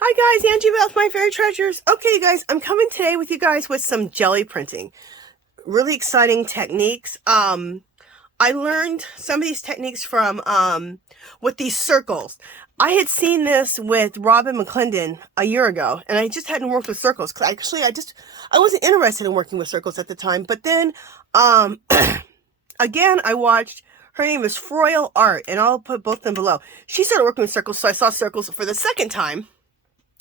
Hi guys, Angie with My Fairy Treasures. Okay guys, I'm coming today with you guys with some jelly printing. Really exciting techniques. I learned some of these techniques from with these circles. I had seen this with McClendon a year ago, and I just hadn't worked with circles. Actually, I wasn't interested in working with circles at the time. But then, again, I watched. Her name is FROYLE Art, and I'll put both of them below. She started working with circles, so I saw circles for the second time.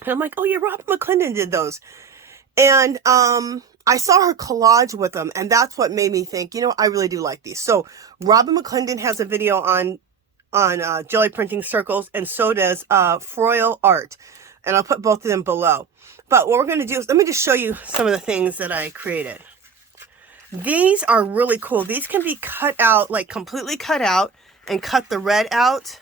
And I'm like, oh yeah, McClendon did those. And I saw her collage with them, and that's what made me think, you know, I really do like these. So McClendon has a video on jelly printing circles, and so does FROYLE Art. And I'll put both of them below. But what we're going to do is, let me just show you some of the things that I created. These are really cool. These can be cut out, like completely cut out, and cut the red out.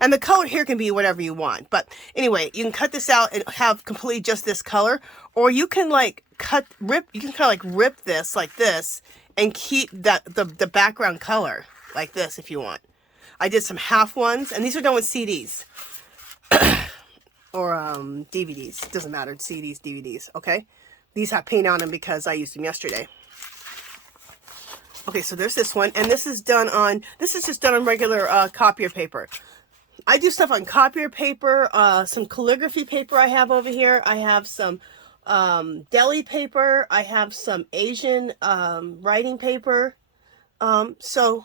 And the color here can be whatever you want. But anyway, you can cut this out and have completely just this color. Or you can like you can kind of like rip this like this and keep the background color like this if you want. I did some half ones, and these are done with CDs. Or DVDs. Doesn't matter. CDs, DVDs. Okay? These have paint on them because I used them yesterday. Okay, so there's this one. And this is just done on regular copier paper. I do stuff on copier paper, some calligraphy paper I have over here. I have some deli paper. I have some Asian writing paper. So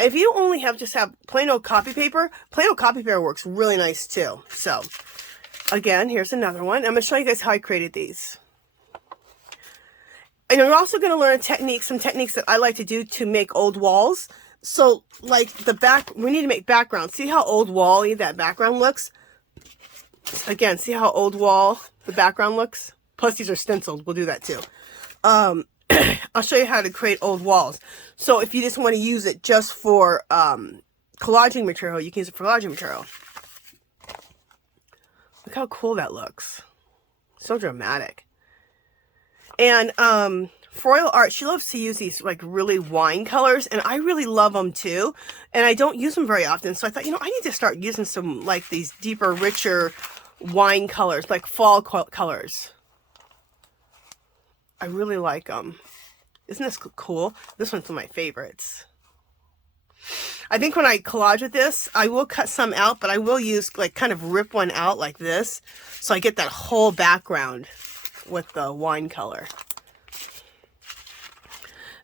if you only just have plain old copy paper works really nice too. So again, here's another one. I'm going to show you guys how I created these. And you're also going to learn some techniques that I like to do to make old walls. So, like we need to make background. See how old wall-y that background looks? Again, see how old wall the background looks? Plus, these are stenciled. We'll do that too. I'll show you how to create old walls. So, if you just want to use it just for collaging material, you can use it for collaging material. Look how cool that looks. So dramatic. And, FROYLE Art, she loves to use these like really wine colors, and I really love them too. And I don't use them very often, so I thought, you know, I need to start using some like these deeper, richer wine colors, like fall colors. I really like them. Isn't this cool? This one's one of my favorites. I think when I collage with this, I will cut some out, but I will use like kind of rip one out like this, so I get that whole background with the wine color.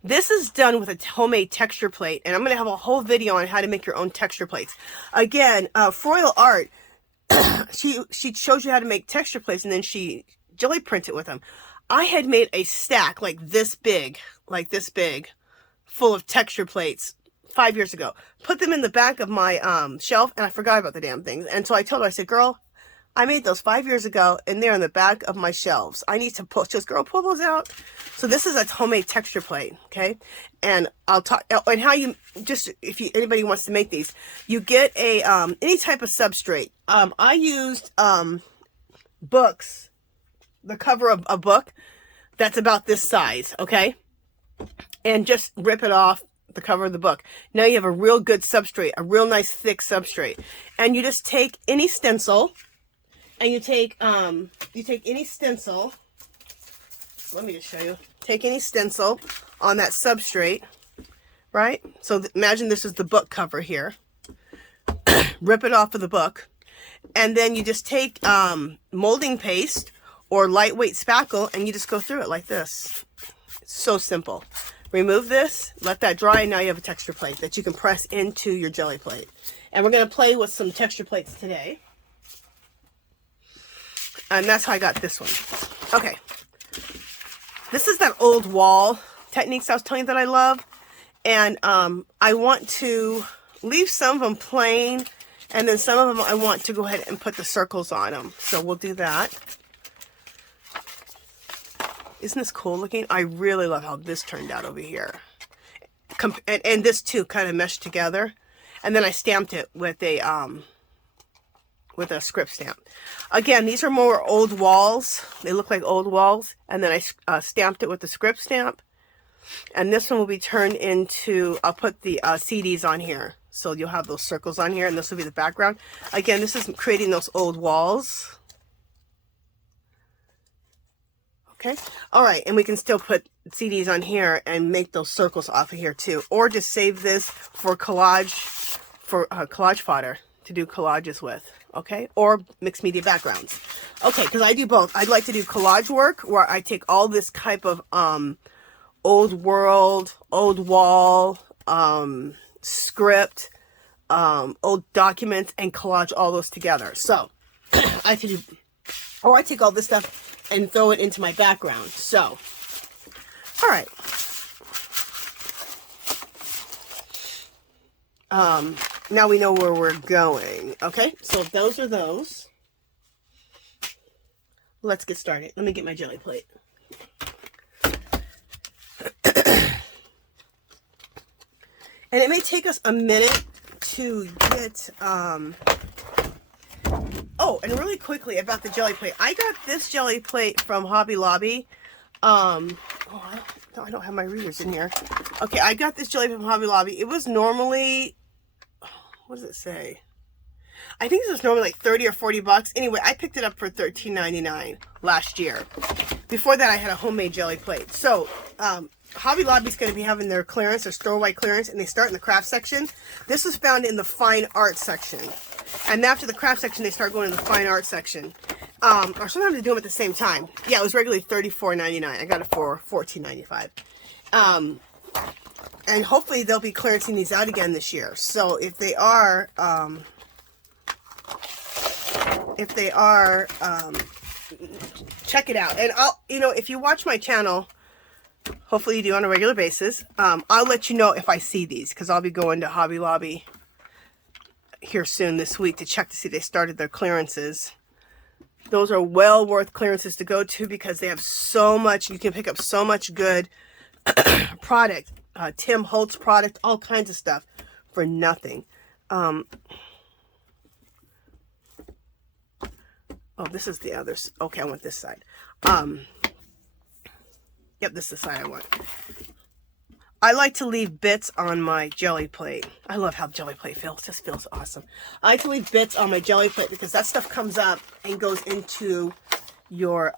This is done with a homemade texture plate, and I'm going to have a whole video on how to make your own texture plates. Again, FROYLE Art, she shows you how to make texture plates, and then she jelly prints it with them. I had made a stack like this big, full of texture plates 5 years ago. Put them in the back of my shelf, and I forgot about the damn things. And so I told her, I said, girl, I made those 5 years ago, and they're in the back of my shelves. I need to pull. She goes, girl, pull those out. So this is a homemade texture plate, okay? And I'll talk, and how you, just if anybody wants to make these, you get a, any type of substrate. I used books, the cover of a book that's about this size, okay? And just rip it off the cover of the book. Now you have a real good substrate, a real nice thick substrate. And you just take any stencil, and you take any stencil. Let me just show you. Take any stencil on that substrate, right? So imagine this is the book cover here. Rip it off of the book. And then you just take molding paste or lightweight spackle, and you just go through it like this. It's so simple. Remove this, let that dry, and now you have a texture plate that you can press into your jelly plate. And we're going to play with some texture plates today. And that's how I got this one. Okay. This is that old wall techniques I was telling you that I love. And I want to leave some of them plain. And then some of them I want to go ahead and put the circles on them. So we'll do that. Isn't this cool looking? I really love how this turned out over here. And this too kind of meshed together. And then I stamped it with a script stamp. Again, these are more old walls. They look like old walls. And then I stamped it with the script stamp. And this one will be turned into, I'll put the CDs on here. So you'll have those circles on here, and this will be the background. Again, this is creating those old walls. Okay. All right. And we can still put CDs on here and make those circles off of here too. Or just save this for collage, for collage fodder to do collages with. Okay. Or mixed media backgrounds. Okay. Because I do both. I'd like to do collage work where I take all this type of old world, old wall, script, old documents, and collage all those together. So I can do, or I take all this stuff and throw it into my background. So, all right. Now we know where we're going. Okay, so those are those. Let's get started. Let me get my jelly plate. And it may take us a minute to get, oh, and really quickly about the jelly plate. I got this jelly plate from Hobby Lobby. Oh, I don't have my readers in here. Okay, I got this jelly from Hobby Lobby. It was normally, what does it say? I think this was normally like 30 or 40 bucks. Anyway, I picked it up for $13.99 last year. Before that, I had a homemade jelly plate. So, Hobby Lobby's going to be having their clearance, their store-wide clearance, and they start in the craft section. This was found in the fine art section. And after the craft section, they start going to the fine art section. Or sometimes they do them at the same time. Yeah, it was regularly $34.99. I got it for $14.95. And hopefully they'll be clearancing these out again this year. So if they are, check it out. And I'll, if you watch my channel, hopefully you do on a regular basis, I'll let you know if I see these, because I'll be going to Hobby Lobby here soon this week to check to see if they started their clearances. Those are well worth clearances to go to because they have so much, you can pick up so much good product, Tim Holtz product, all kinds of stuff for nothing. Oh, this is the other, okay, I want this side. Yep, this is the side I want. I like to leave bits on my jelly plate. I love how jelly plate feels. It just feels awesome. I like to leave bits on my jelly plate because that stuff comes up and goes into your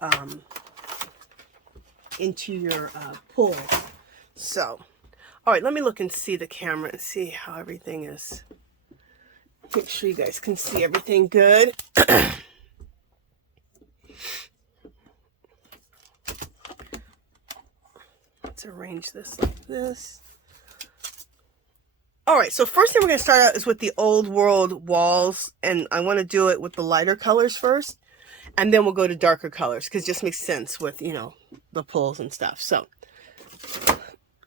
pull. So, all right, let me look and see the camera and see how everything is. Make sure you guys can see everything good. Let's arrange this like this. All right, so first thing we're going to start out is with the old world walls, and I want to do it with the lighter colors first, and then we'll go to darker colors because it just makes sense with, the pulls and stuff. So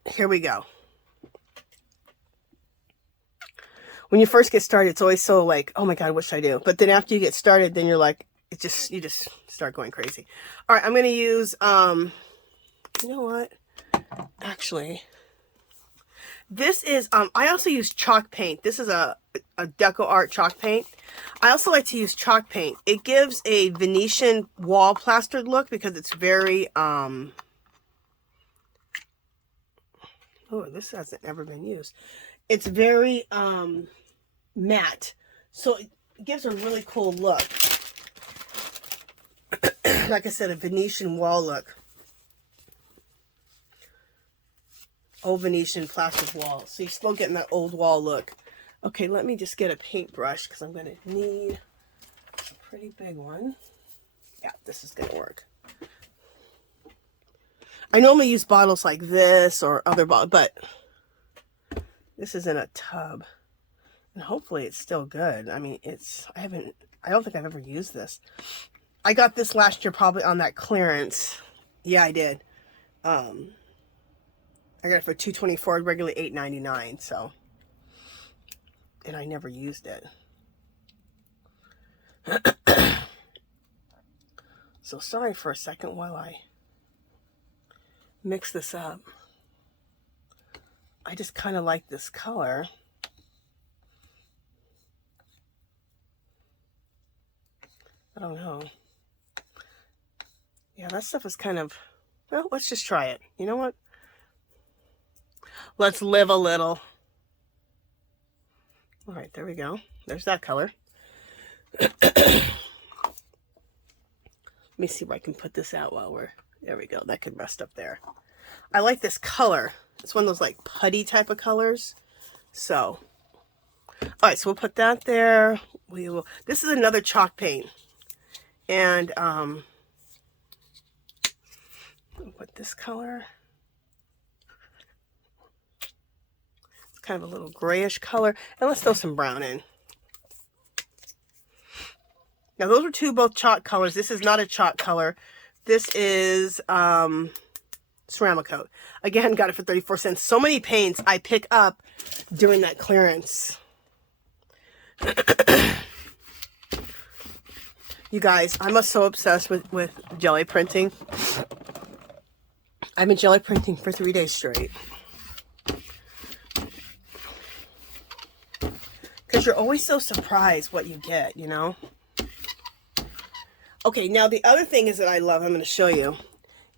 here we go. When you first get started, it's always so like, oh my God, what should I do? But then after you get started, then you're like, you just start going crazy. All right, I'm going to use, you know what? Actually, this is, I also use chalk paint. This is a Deco Art chalk paint. I also like to use chalk paint. It gives a Venetian wall plastered look because it's very, oh, this hasn't ever been used. It's very, matte. So it gives a really cool look. Like I said, a Venetian wall look. Old Venetian plastered wall. So you're still getting that old wall look. Okay, let me just get a paintbrush because I'm going to need a pretty big one. Yeah, this is going to work. I normally use bottles like this or other bottles, but this is in a tub. And hopefully it's still good. I mean, I don't think I've ever used this. I got this last year probably on that clearance. Yeah, I did. I got it for $2.24, regularly $8.99, so. And I never used it. So sorry for a second while I mix this up. I just kind of like this color. I don't know. Yeah, that stuff is kind of, well, let's just try it. You know what? Let's live a little. All right, there we go. There's that color. Let me see if I can put this out while we're, there we go. That could rest up there. I like this color. It's one of those like putty type of colors. So, all right, so we'll put that there. We will, this is another chalk paint. And, we'll put this color. It's kind of a little grayish color. And let's throw some brown in. Now, those were both chalk colors. This is not a chalk color. This is ceramic coat. Again, got it for 34 cents. So many paints I pick up during that clearance. You guys, I'm so obsessed with jelly printing. I've been jelly printing for 3 days straight. Because you're always so surprised what you get, you know? Okay, now the other thing is that I love, I'm going to show you,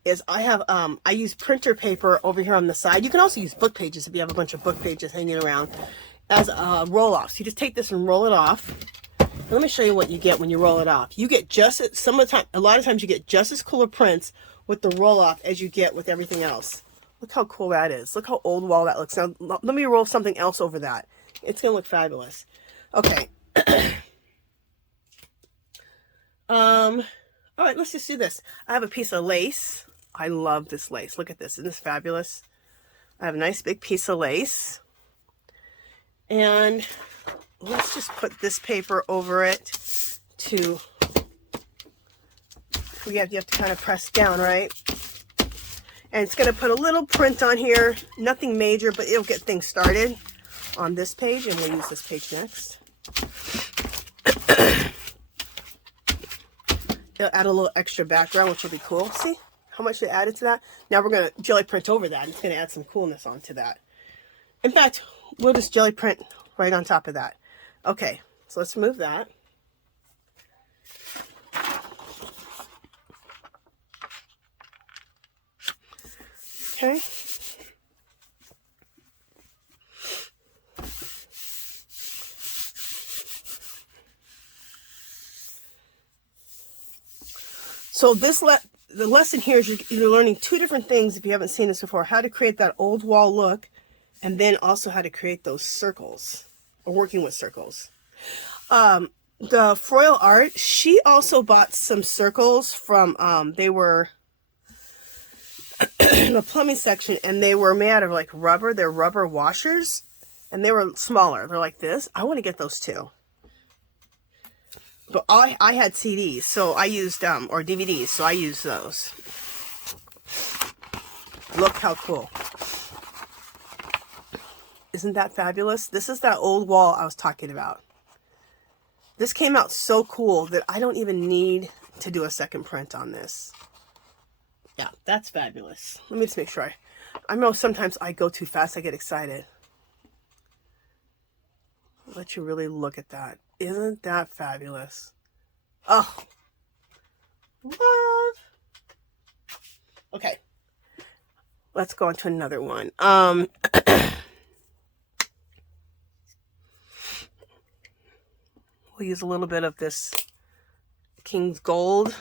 is I have, I use printer paper over here on the side. You can also use book pages if you have a bunch of book pages hanging around as roll-offs. You just take this and roll it off. And let me show you what you get when you roll it off. You get just, a lot of times you get just as cool of prints with the roll-off as you get with everything else. Look how cool that is. Look how old wall that looks. Now, let me roll something else over that. It's going to look fabulous. Okay. All right, let's just do this. I have a piece of lace. I love this lace. Look at this. Isn't this fabulous? I have a nice big piece of lace. And let's just put this paper over it to, you have to kind of press down, right? And it's going to put a little print on here. Nothing major, but it'll get things started on this page. And we'll use this page next. It'll add a little extra background, which will be cool. See how much it added to that? Now we're going to jelly print over that. And it's going to add some coolness onto that. In fact, we'll just jelly print right on top of that. Okay, so let's move that. Okay. So the lesson here is you're learning two different things if you haven't seen this before. How to create that old wall look, and then also how to create those circles, or working with circles. The FROYLE art, she also bought some circles from, they were in the plumbing section, and they were made out of like rubber. They're rubber washers, and they were smaller. They're like this. I want to get those too. But I had CDs, so I used, or DVDs, so I used those. Look how cool. Isn't that fabulous? This is that old wall I was talking about. This came out so cool that I don't even need to do a second print on this. Yeah, that's fabulous. Let me just make sure I know sometimes I go too fast, I get excited. I'll let you really look at that. Isn't that fabulous? Oh, love. Okay, let's go on to another one. We'll use a little bit of this King's Gold.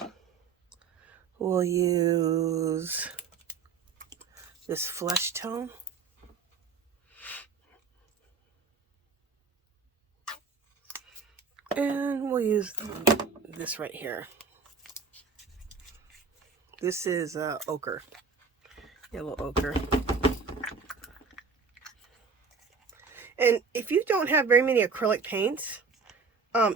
We'll use this flesh tone. And we'll use this right here. This is ochre, yellow ochre. And if you don't have very many acrylic paints,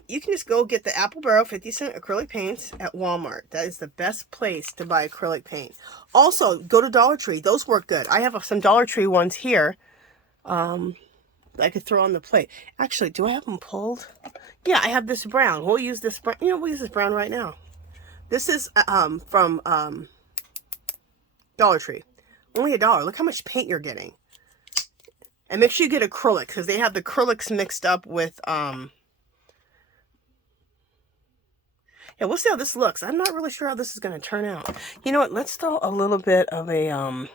you can just go get the Apple Barrel 50-cent acrylic paints at Walmart. That is the best place to buy acrylic paint. Also, go to Dollar Tree. Those work good. I have some Dollar Tree ones here. I could throw on the plate. Actually, do I have them pulled? Yeah, I have this brown. We'll use this brown. You know, we'll use this brown right now. This is from Dollar Tree. Only $1. Look how much paint you're getting. And make sure you get acrylic, because they have the acrylics mixed up with yeah, we'll see how this looks. I'm not really sure how this is going to turn out. You know what? Let's throw a little bit of a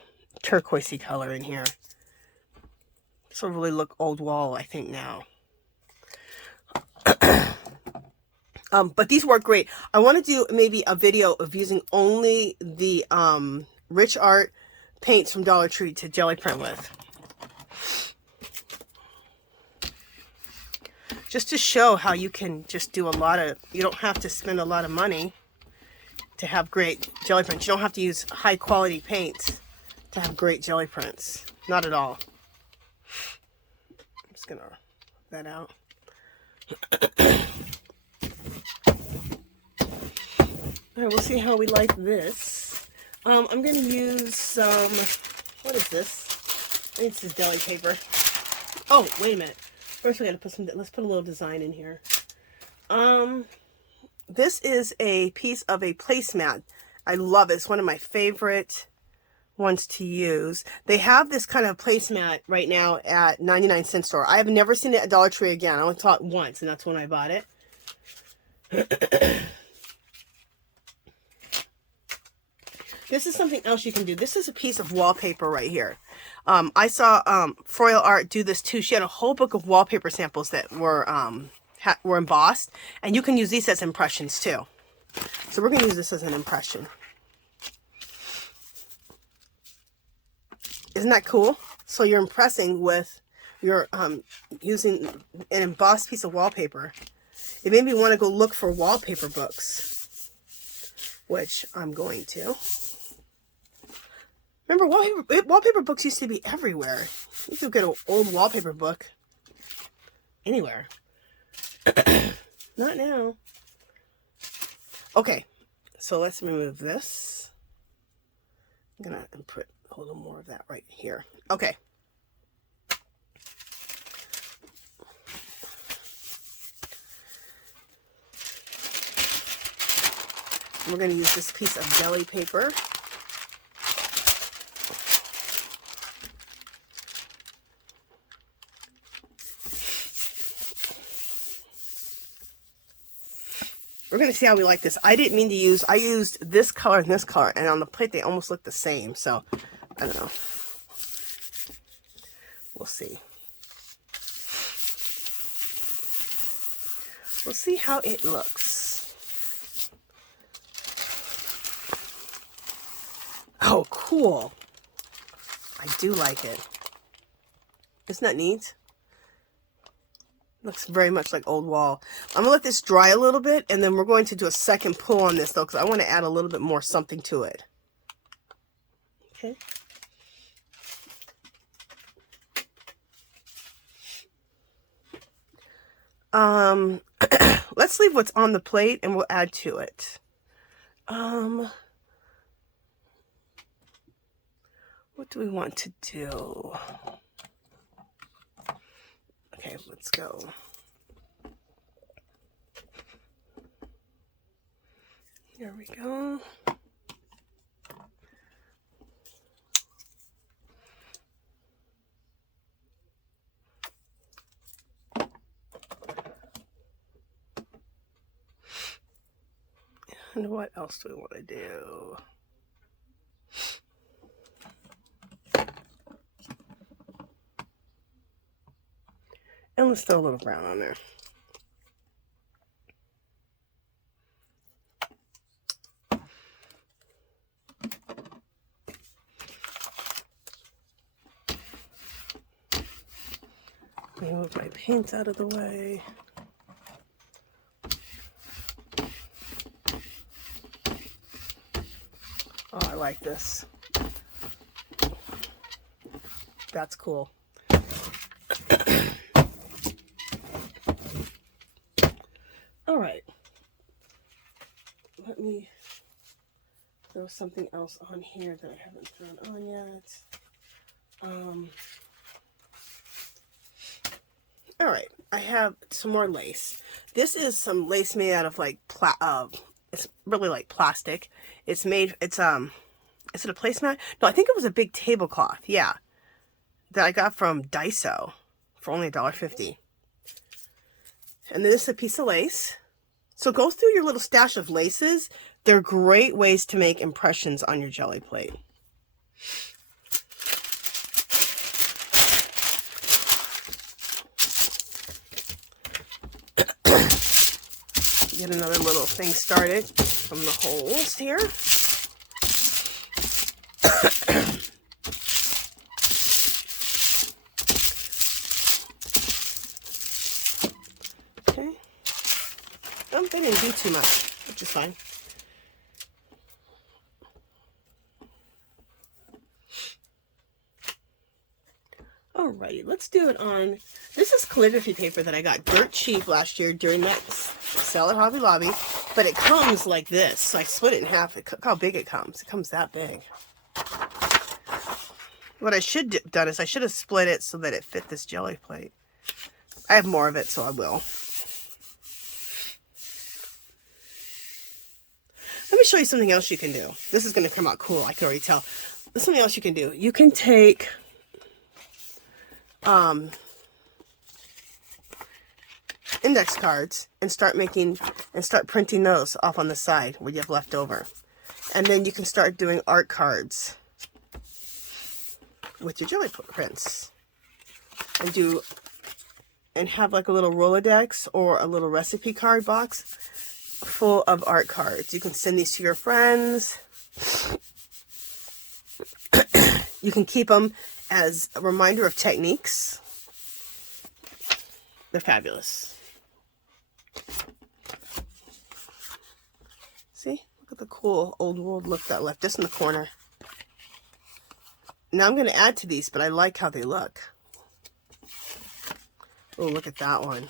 turquoisey color in here. This will really look old wall, I think, now. But these work great. I want to do maybe a video of using only the Rich Art paints from Dollar Tree to jelly print with. Just to show how you can just do a lot of, you don't have to spend a lot of money to have great jelly prints. You don't have to use high quality paints to have great jelly prints. Not at all. I'm just gonna rub that out. All right, we'll see how we like this. I'm gonna use some, what is this? I think this is deli paper. Oh, wait a minute. First we gotta put some, let's put a little design in here. This is a piece of a placemat. I love it. It's one of my favorite ones to use. They have this kind of placemat right now at 99-cent store. I have never seen it at Dollar Tree again. I only saw it once, and that's when I bought it. This is something else you can do. This is a piece of wallpaper right here. I saw FROYLE Art do this too. She had a whole book of wallpaper samples that were embossed, and you can use these as impressions too. So we're going to use this as an impression. Isn't that cool? So you're impressing with your using an embossed piece of wallpaper. It made me want to go look for wallpaper books, which I'm going to. Remember, wallpaper books used to be everywhere. You could get an old wallpaper book anywhere. Not now. Okay, so let's remove this. I'm going to put a little more of that right here. Okay. We're going to use this piece of deli paper. We're going to see how we like this. I didn't mean to use, I used this color and this color, and on the plate they almost look the same, so I don't know. We'll see. We'll see how it looks. Oh, cool. I do like it. Isn't that neat? Looks very much like old wall. I'm going to let this dry a little bit, and then we're going to do a second pull on this, though, because I want to add a little bit more something to it. Okay. Let's leave what's on the plate, and we'll add to it. What do we want to do? Okay, let's go. There we go. And what else do we want to do? And let's throw a little brown on there. Let me move my paints out of the way. Oh, I like this. That's cool. All right. Let me throw something else on here that I haven't thrown on yet. All right, I have some more lace. This is some lace made out of like it's really like plastic. It's made, is it a placemat? No, I think it was a big tablecloth, yeah, that I got from Daiso for only $1.50. And then this is a piece of lace. So go through your little stash of laces. They're great ways to make impressions on your jelly plate. Get another little thing started from the holes here. Okay. Oh, they didn't do too much, which is fine. Alrighty, let's do it on, this is calligraphy paper that I got dirt cheap last year during that sale at Hobby Lobby, but it comes like this, so I split it in half. Look how big it comes. It comes that big. What I should have done is I should have split it so that it fit this jelly plate. I have more of it, so I will. Let me show you something else you can do. This is going to come out cool, I can already tell. There's something else you can do. You can take index cards and start printing those off on the side what you have left over, and then you can start doing art cards with your jelly prints and have like a little Rolodex or a little recipe card box full of art cards. You can send these to your friends. You can keep them as a reminder of techniques. They're fabulous. See? Look at the cool old world look that left just in the corner. Now I'm going to add to these, but I like how they look. Oh, look at that one.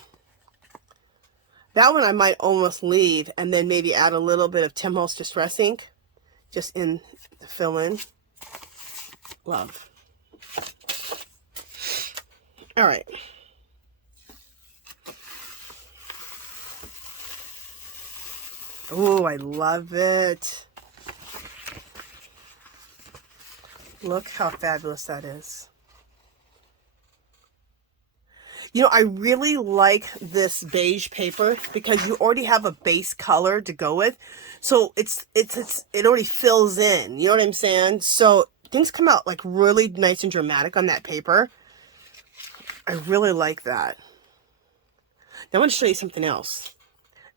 That one I might almost leave and then maybe add a little bit of Tim Holtz Distress ink just in to fill in. Love. All right. Oh, I love it. Look how fabulous that is. You know, I really like this beige paper because you already have a base color to go with. So it already fills in. You know what I'm saying? So things come out like really nice and dramatic on that paper. I really like that. Now I want to show you something else.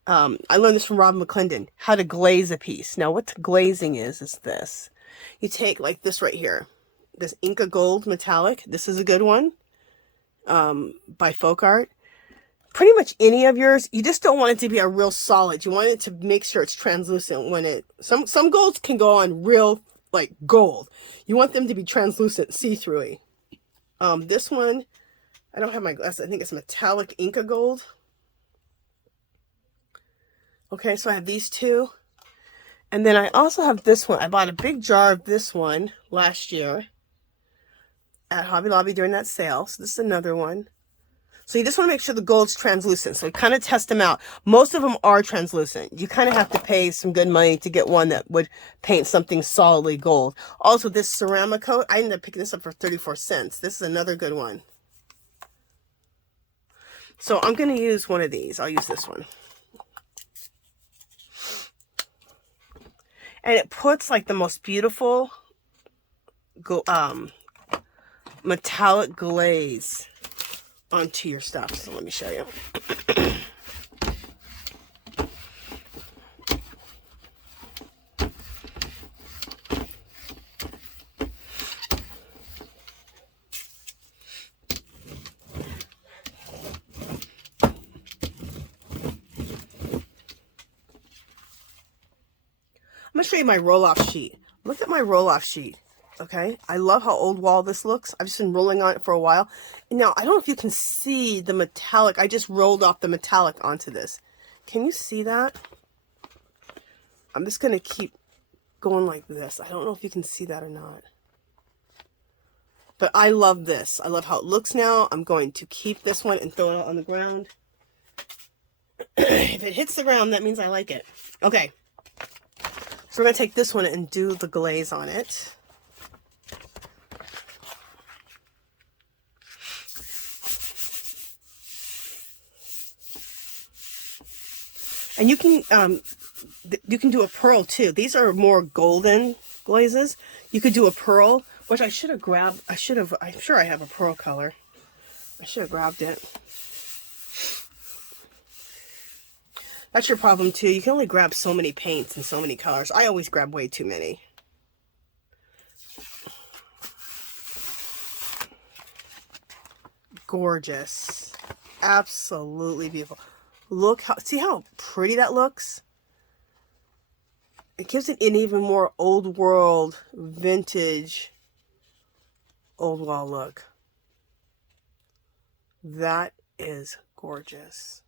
I learned this from McClendon, how to glaze a piece. Now what glazing is this. You take like this right here, this Inca Gold metallic. This is a good one by Folk Art. Pretty much any of yours, you just don't want it to be a real solid. You want it to make sure it's translucent when it, some golds can go on real like gold. You want them to be translucent, see-through-y. This one, I don't have my glasses. I think it's metallic Inca Gold. Okay, so I have these two. And then I also have this one. I bought a big jar of this one last year at Hobby Lobby during that sale. So this is another one. So you just want to make sure the gold's translucent. So kind of test them out. Most of them are translucent. You kind of have to pay some good money to get one that would paint something solidly gold. Also, this ceramic coat, I ended up picking this up for 34 cents. This is another good one. So I'm going to use one of these. I'll use this one. And it puts like the most beautiful metallic glaze onto your stuff. So let me show you. I'm going to show you my roll-off sheet. Look at my roll-off sheet, okay? I love how old wall this looks. I've just been rolling on it for a while. Now, I don't know if you can see the metallic. I just rolled off the metallic onto this. Can you see that? I'm just going to keep going like this. I don't know if you can see that or not. But I love this. I love how it looks now. I'm going to keep this one and throw it on the ground. If it hits the ground, that means I like it. Okay. So we're going to take this one and do the glaze on it. And you can do a pearl too. These are more golden glazes. You could do a pearl, which I should have grabbed. I'm sure I have a pearl color. I should have grabbed it. That's your problem too. You can only grab so many paints and so many colors. I always grab way too many. Gorgeous. Absolutely beautiful. Look how, see how pretty that looks? It gives it an even more old world, vintage, old wall look. That is gorgeous.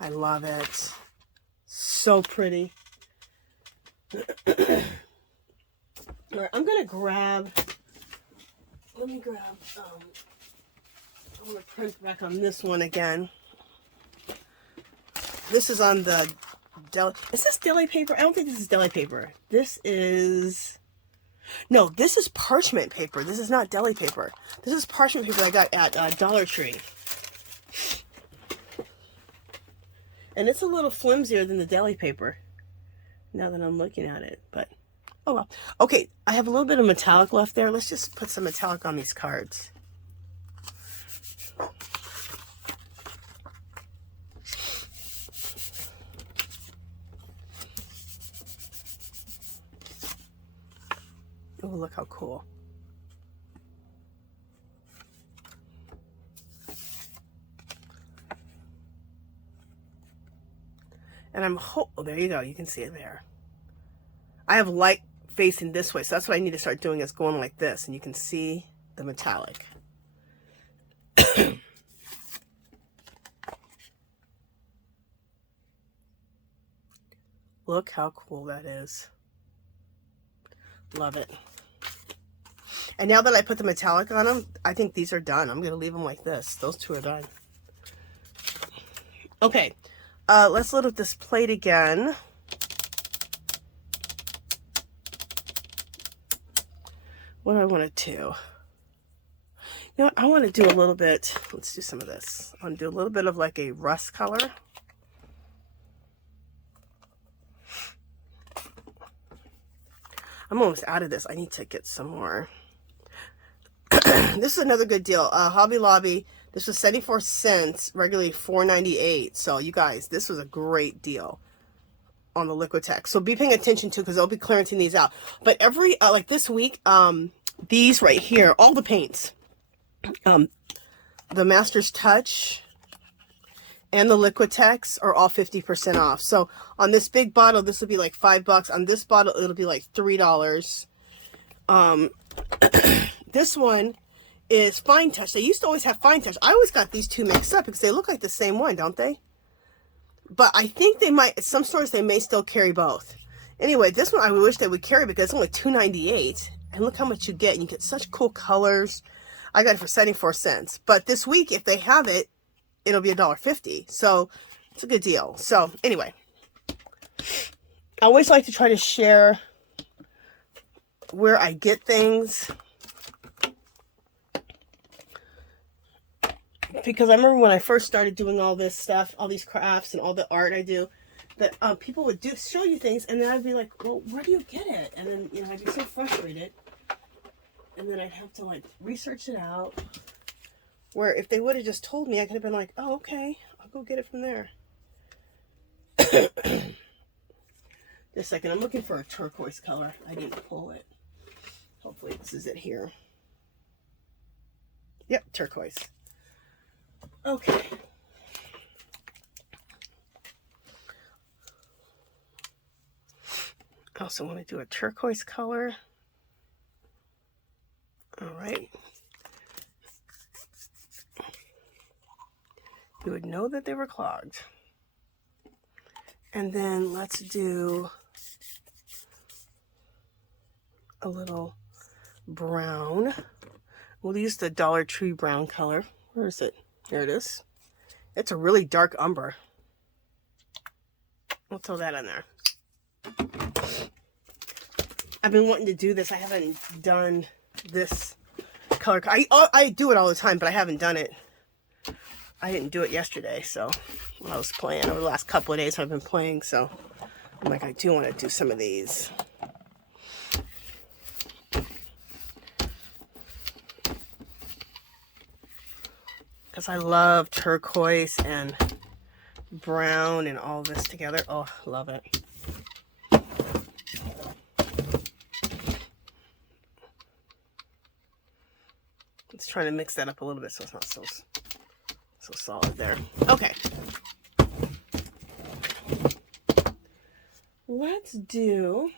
I love it. So pretty. All right, I'm gonna grab, let me grab, I'm gonna print back on this one again. This is on the deli, is this deli paper? I don't think this is deli paper. This is, no, this is parchment paper. This is not deli paper. This is parchment paper I got at Dollar Tree. And it's a little flimsier than the deli paper, now that I'm looking at it, but oh well. Okay, I have a little bit of metallic left there. Let's just put some metallic on these cards. Oh, look how cool. And oh, there you go. You can see it there. I have light facing this way, so that's what I need to start doing, is going like this, and you can see the metallic. Look how cool that is. Love it. And now that I put the metallic on them, I think these are done. I'm going to leave them like this. Those two are done. Okay. Let's load up this plate again. What do I want to do? You know, I want to do a little bit, let's do some of this. I want to do a little bit of like a rust color. I'm almost out of this. I need to get some more. This is another good deal. Hobby Lobby. This was 74 cents, regularly $4.98. So you guys, this was a great deal on the Liquitex. So be paying attention to, because they'll be clearancing these out. But every, like this week, these right here, all the paints, the Master's Touch and the Liquitex are all 50% off. So on this big bottle, this will be like $5. On this bottle, it'll be like $3. This one is Fine Touch. They used to always have Fine Touch. I always got these two mixed up because they look like the same one, don't they? But I think they might, at some stores, they may still carry both. Anyway, this one I wish they would carry because it's only $2.98. And look how much you get. And you get such cool colors. I got it for 74 cents. But this week, if they have it, it'll be $1.50. So it's a good deal. So anyway, I always like to try to share where I get things, because I remember when I first started doing all this stuff, all these crafts and all the art I do, that people would show you things, and then I'd be like, well, where do you get it? And then, you know, I'd be so frustrated, and then I'd have to like research it out, where if they would have just told me, I could have been like, oh, okay, I'll go get it from there. Just a second, I'm looking for a turquoise color. I didn't pull it. Hopefully this is it here. Yep, turquoise. Okay. I also want to do a turquoise color. All right. You would know that they were clogged. And then let's do a little brown. We'll use the Dollar Tree brown color. Where is it? There it is. It's a really dark umber. We'll throw that in there. I've been wanting to do this. I haven't done this color. I do it all the time, but I haven't done it. I didn't do it yesterday, so when I was playing over the last couple of days, I've been playing, so I'm like, I do want to do some of these. Because I love turquoise and brown and all this together. Oh, love it. Let's try to mix that up a little bit so it's not so solid there. Okay. Let's do,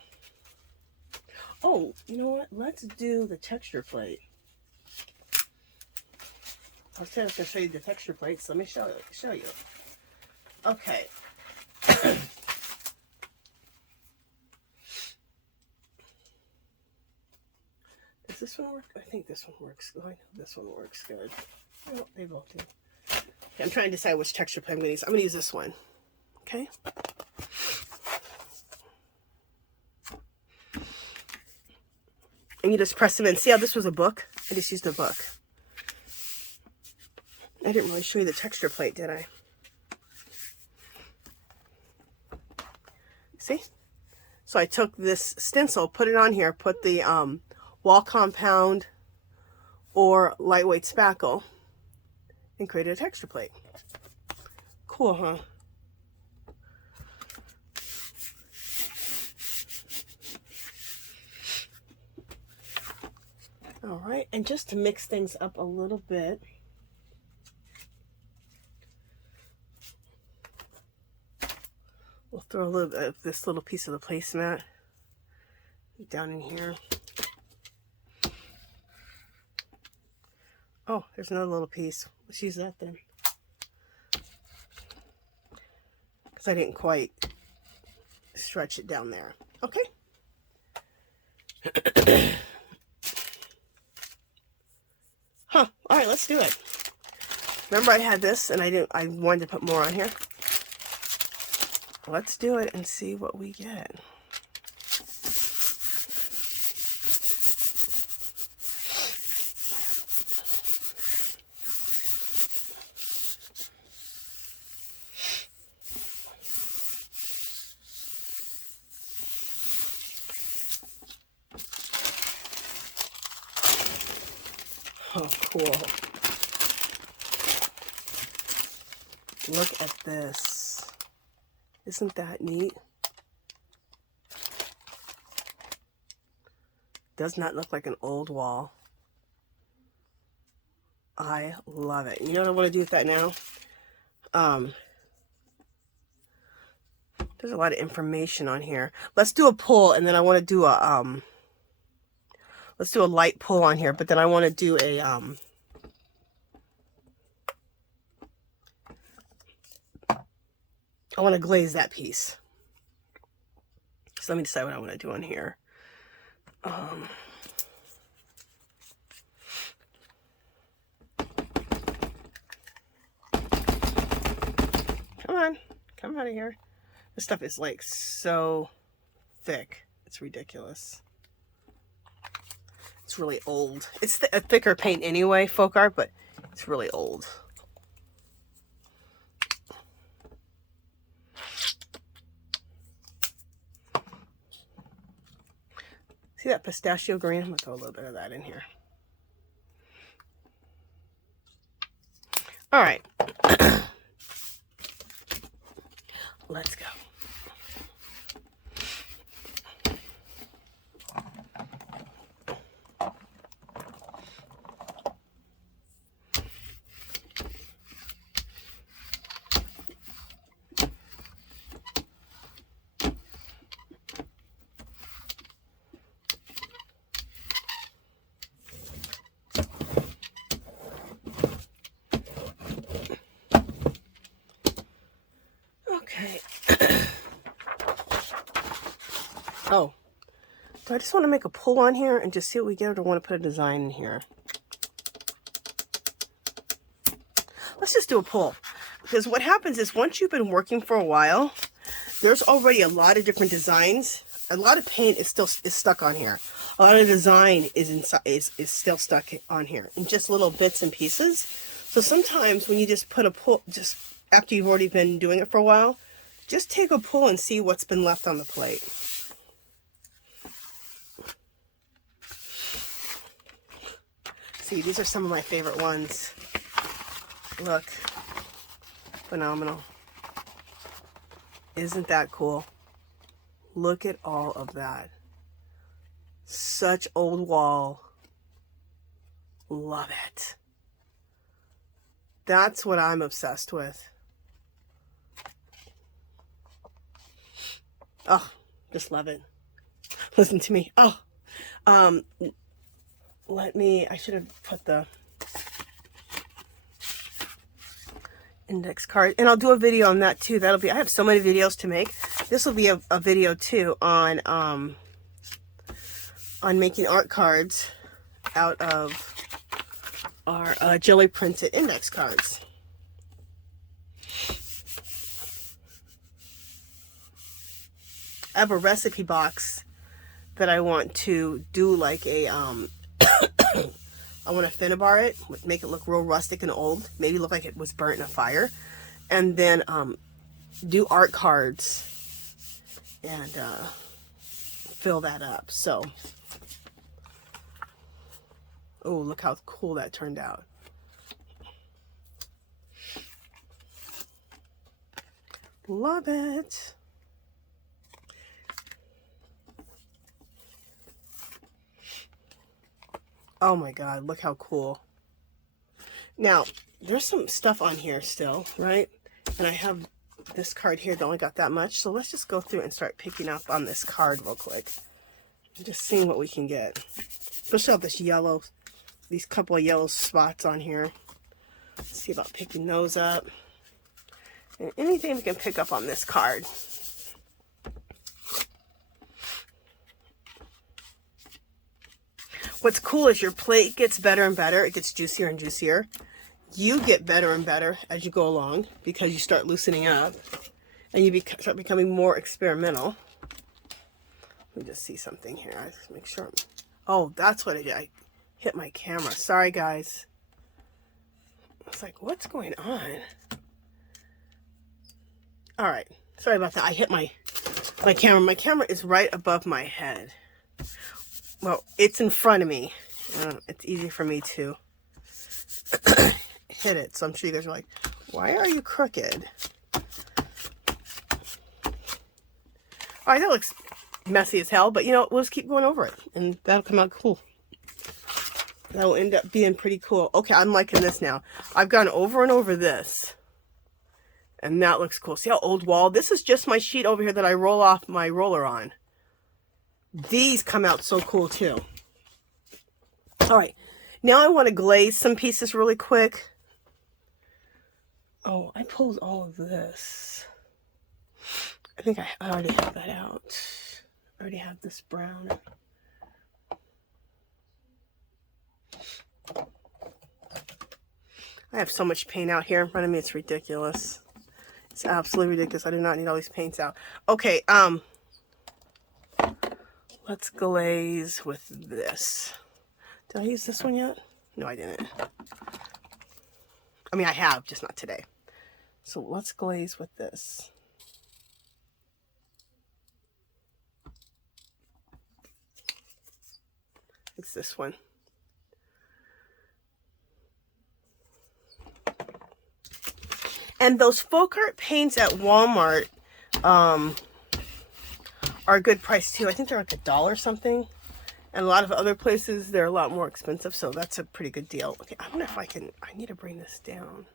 oh, you know what? Let's do the texture plate. I was going to show you the texture plates. Let me show you. Okay. Does this one work? I think this one works. Oh, I know this one works good. Oh, they both do. Okay, I'm trying to decide which texture plate I'm going to use. I'm going to use this one. Okay. And you just press them in. See how this was a book? I just used a book. I didn't really show you the texture plate, did I? See? So I took this stencil, put it on here, put the wall compound or lightweight spackle, and created a texture plate. Cool, huh? All right, and just to mix things up a little bit, we'll throw a little bit of this little piece of the placemat down in here. Oh, there's another little piece. Let's use that then. Because I didn't quite stretch it down there. Okay. Huh. All right, let's do it. Remember I had this and I wanted to put more on here. Let's do it and see what we get. Oh, cool. Look at this. Isn't that neat? Does not look like an old wall. I love it. You know what I want to do with that now? There's a lot of information on here. Let's do a pull, and then I want to do a let's do a light pull on here, but then I want to do a I want to glaze that piece. So let me decide what I want to do on here. Come on, come out of here. This stuff is like so thick. It's ridiculous. It's really old. It's a thicker paint anyway, folk art, but it's really old. See that pistachio green? I'm going to throw a little bit of that in here. All right. Let's go. Okay. Oh, do I just want to make a pull on here and just see what we get, or do I want to put a design in here? Let's just do a pull, because what happens is once you've been working for a while, there's already a lot of different designs. A lot of paint is stuck on here. A lot of design is still stuck on here in just little bits and pieces. So sometimes when you just put a pull, just after you've already been doing it for a while, just take a pull and see what's been left on the plate. See, these are some of my favorite ones. Look, phenomenal. Isn't that cool? Look at all of that. Such old wall. Love it. That's what I'm obsessed with. Oh, just love it. Listen to me. Oh, I should have put the index card, and I'll do a video on that too. I have so many videos to make. This will be a video too on making art cards out of our Gelli printed index cards. I have a recipe box that I want to do like a I want to finnebar it, make it look real rustic and old, maybe look like it was burnt in a fire, and then do art cards and fill that up. So, oh, look how cool that turned out. Love it. Oh my God, look how cool. Now, there's some stuff on here still, right? And I have this card here that only got that much. So let's just go through and start picking up on this card real quick. Just seeing what we can get. Especially all this yellow, these couple of yellow spots on here. Let's see about picking those up. And anything we can pick up on this card. What's cool is your plate gets better and better. It gets juicier and juicier. You get better and better as you go along because you start loosening up and you start becoming more experimental. Let me just see something here. I just make sure. Oh, that's what I did. I hit my camera. Sorry, guys. It's like, what's going on? All right. Sorry about that. I hit my camera. My camera is right above my head. Well, it's in front of me. It's easy for me to hit it. So I'm sure you guys are like, why are you crooked? All right, that looks messy as hell, but you know, we'll just keep going over it and that'll come out cool. That'll end up being pretty cool. Okay, I'm liking this now. I've gone over and over this. And that looks cool. See how old wall? This is just my sheet over here that I roll off my roller on. These come out so cool too. All right, now I want to glaze some pieces really quick. Oh, I pulled all of this. I think I already have that out. I already have this brown. I have so much paint out here in front of me, it's ridiculous. It's absolutely ridiculous. I do not need all these paints out. Okay, let's glaze with this. Did I use this one yet? No, I didn't. I mean, I have, just not today. So let's glaze with this. It's this one. And those folk art paints at Walmart are a good price too. I think they're like $1 something. And a lot of other places, they're a lot more expensive. So that's a pretty good deal. Okay, I wonder if I need to bring this down.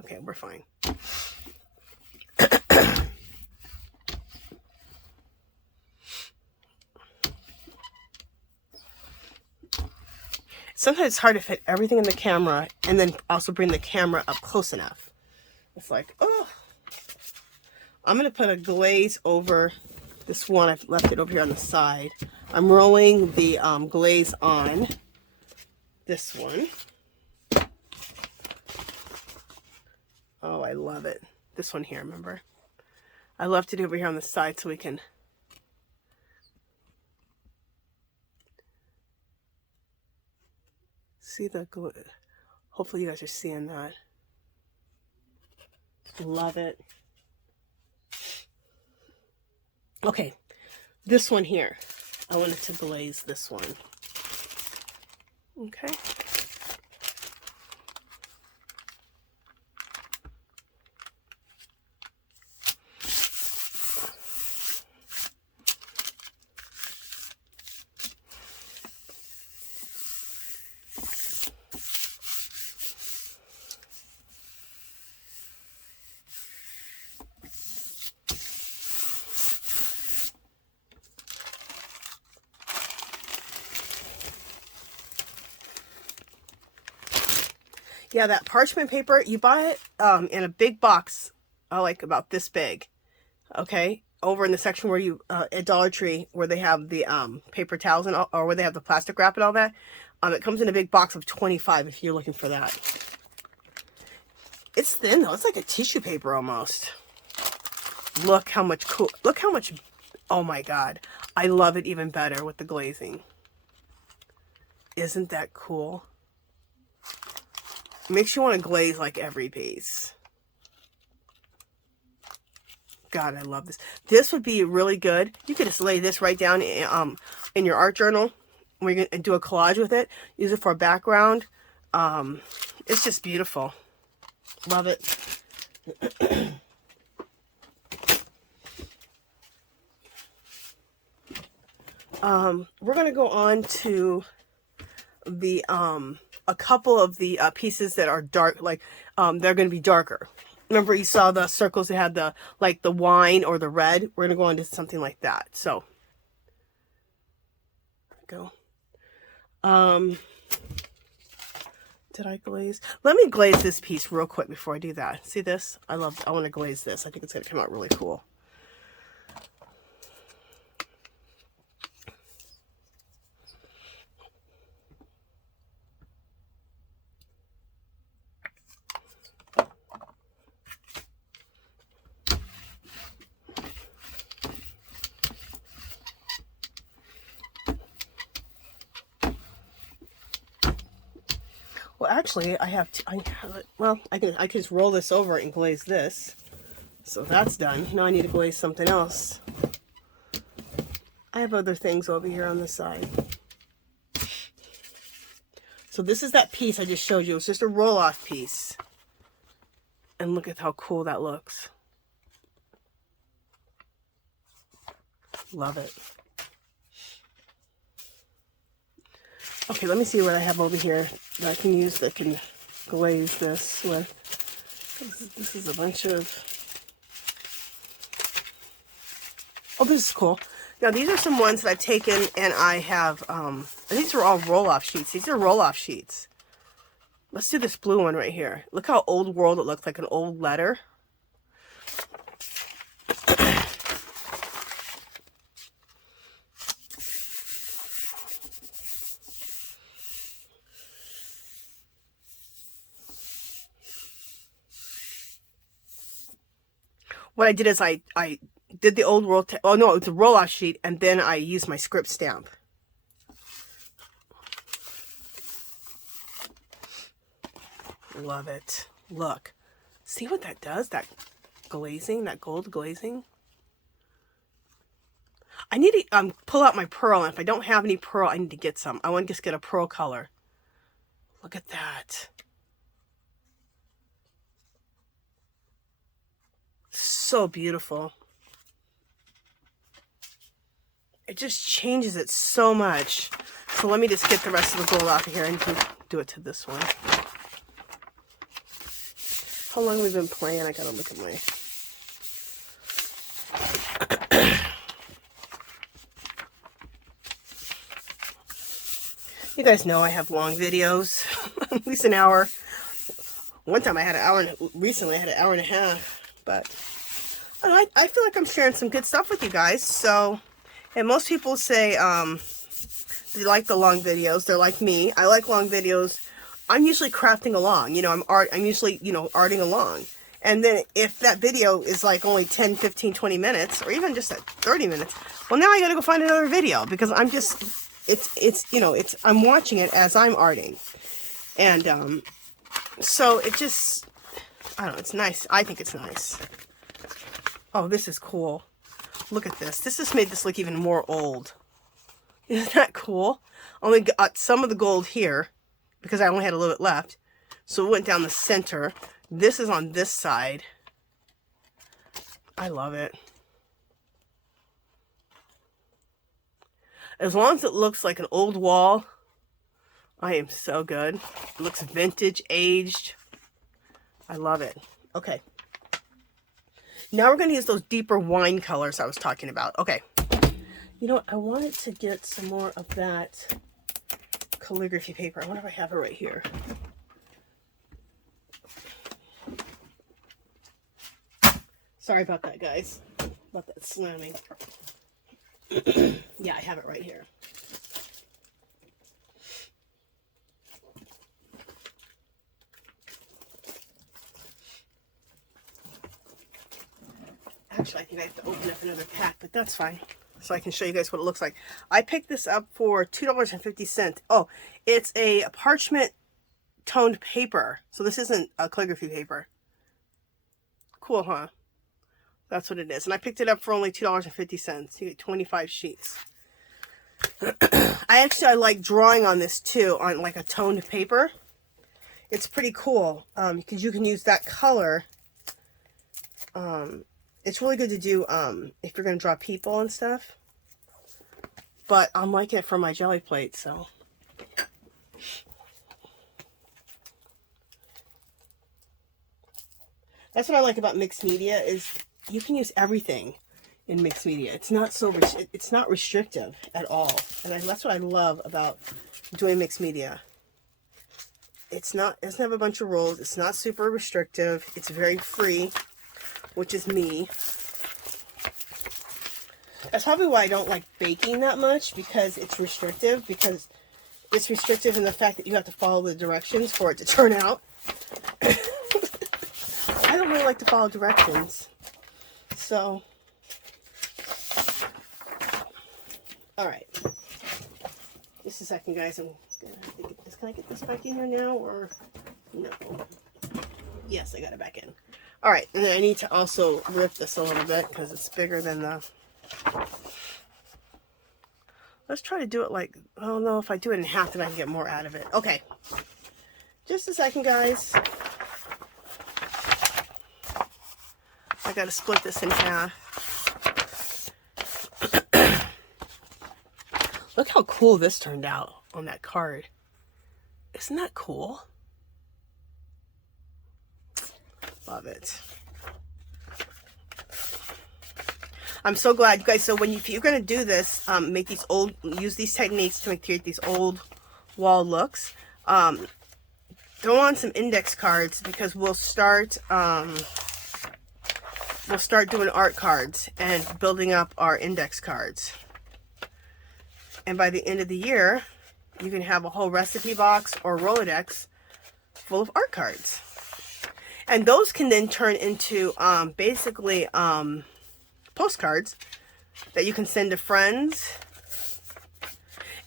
Okay, we're fine. Sometimes it's hard to fit everything in the camera and then also bring the camera up close enough. It's like, oh. I'm going to put a glaze over this one. I've left it over here on the side. I'm rolling the glaze on this one. Oh, I love it. This one here, remember? I left it over here on the side so we can see the glue. Hopefully you guys are seeing that. Love it. Okay, this one here. I wanted to glaze this one. Okay. Yeah, that parchment paper, you buy it in a big box, like about this big. Okay, over in the section where you at Dollar Tree, where they have the paper towels and all, or where they have the plastic wrap and all that. It comes in a big box of 25 if you're looking for that. It's thin though. It's like a tissue paper almost. Look how much cool. Look how much. Oh my God, I love it even better with the glazing. Isn't that cool? Makes you want to glaze like every piece. God, I love this. This would be really good. You could just lay this right down in your art journal. Where you're going to do a collage with it. Use it for a background. It's just beautiful. Love it. We're going to go on to the a couple of the pieces that are dark, like they're going to be darker. Remember you saw the circles that had the like the wine or the red? We're going to go on to something like that. So go. Did I glaze? Let me glaze this piece real quick before I do that. See this? I want to glaze this. I think it's going to come out really cool. Well, actually, I have it. Well, I can just roll this over and glaze this. So that's done. Now I need to glaze something else. I have other things over here on the side. So this is that piece I just showed you. It's just a roll-off piece. And look at how cool that looks. Love it. Okay, let me see what I have over here that I can use that can glaze this with. This is a bunch of... Oh, this is cool. Now, these are some ones that I've taken and I have... these are all roll-off sheets. These are roll-off sheets. Let's do this blue one right here. Look how old world it looks, like an old letter. What I did is I did the old roll, oh no, it was a roll-off sheet, and then I used my script stamp. Love it. Look. See what that does? That glazing, that gold glazing. I need to pull out my pearl, and if I don't have any pearl, I need to get some. I want to just get a pearl color. Look at that. So beautiful. It just changes it so much. So let me just get the rest of the gold off of here and do it to this one. How long have we been playing? I gotta look at my... You guys know I have long videos, at least an hour. One time I had an hour, recently I had an hour and a half, but I feel like I'm sharing some good stuff with you guys. So, and most people say they like the long videos. They're like me. I like long videos. I'm usually crafting along. You know, I'm usually, you know, arting along. And then if that video is like only 10, 15, 20 minutes, or even just at 30 minutes, well, now I got to go find another video because I'm just, you know, I'm watching it as I'm arting. And so it just, I don't know, it's nice. I think it's nice. Oh, this is cool. Look at this. This just made this look even more old. Isn't that cool? Only got some of the gold here because I only had a little bit left. So it went down the center. This is on this side. I love it. As long as it looks like an old wall, I am so good. It looks vintage, aged. I love it. Okay. Now we're going to use those deeper wine colors I was talking about. Okay. You know what? I wanted to get some more of that calligraphy paper. I wonder if I have it right here. Sorry about that, guys. About that slamming. Yeah, I have it right here. Actually, I think I have to open up another pack, but that's fine. So I can show you guys what it looks like. I picked this up for $2.50. Oh, it's a parchment toned paper. So this isn't a calligraphy paper. Cool, huh? That's what it is. And I picked it up for only $2.50. You get 25 sheets. I like drawing on this too, on like a toned paper. It's pretty cool because you can use that color. It's really good to do if you're going to draw people and stuff. But I'm liking it for my jelly plate, so. That's what I like about mixed media is you can use everything in mixed media. It's not so it's not restrictive at all. And that's what I love about doing mixed media. It doesn't have a bunch of rules. It's not super restrictive. It's very free, which is me. That's probably why I don't like baking that much, because it's restrictive. Because it's restrictive in the fact that you have to follow the directions for it to turn out. I don't really like to follow directions. So, alright. Just a second, guys. I'm gonna have to get this. Can I get this back in here now, or no? Yes, I got it back in. Alright, and then I need to also rip this a little bit because it's bigger than the... Let's try to do it like... Oh no, if I do it in half, then I can get more out of it. Okay. Just a second, guys. I gotta split this in half. Look how cool this turned out on that card. Isn't that cool? Love it. I'm so glad, you guys. So if you're going to do this, make these use these techniques to create these old wall looks. Go on some index cards, because we'll start doing art cards and building up our index cards. And by the end of the year, you can have a whole recipe box or Rolodex full of art cards. And those can then turn into basically postcards that you can send to friends.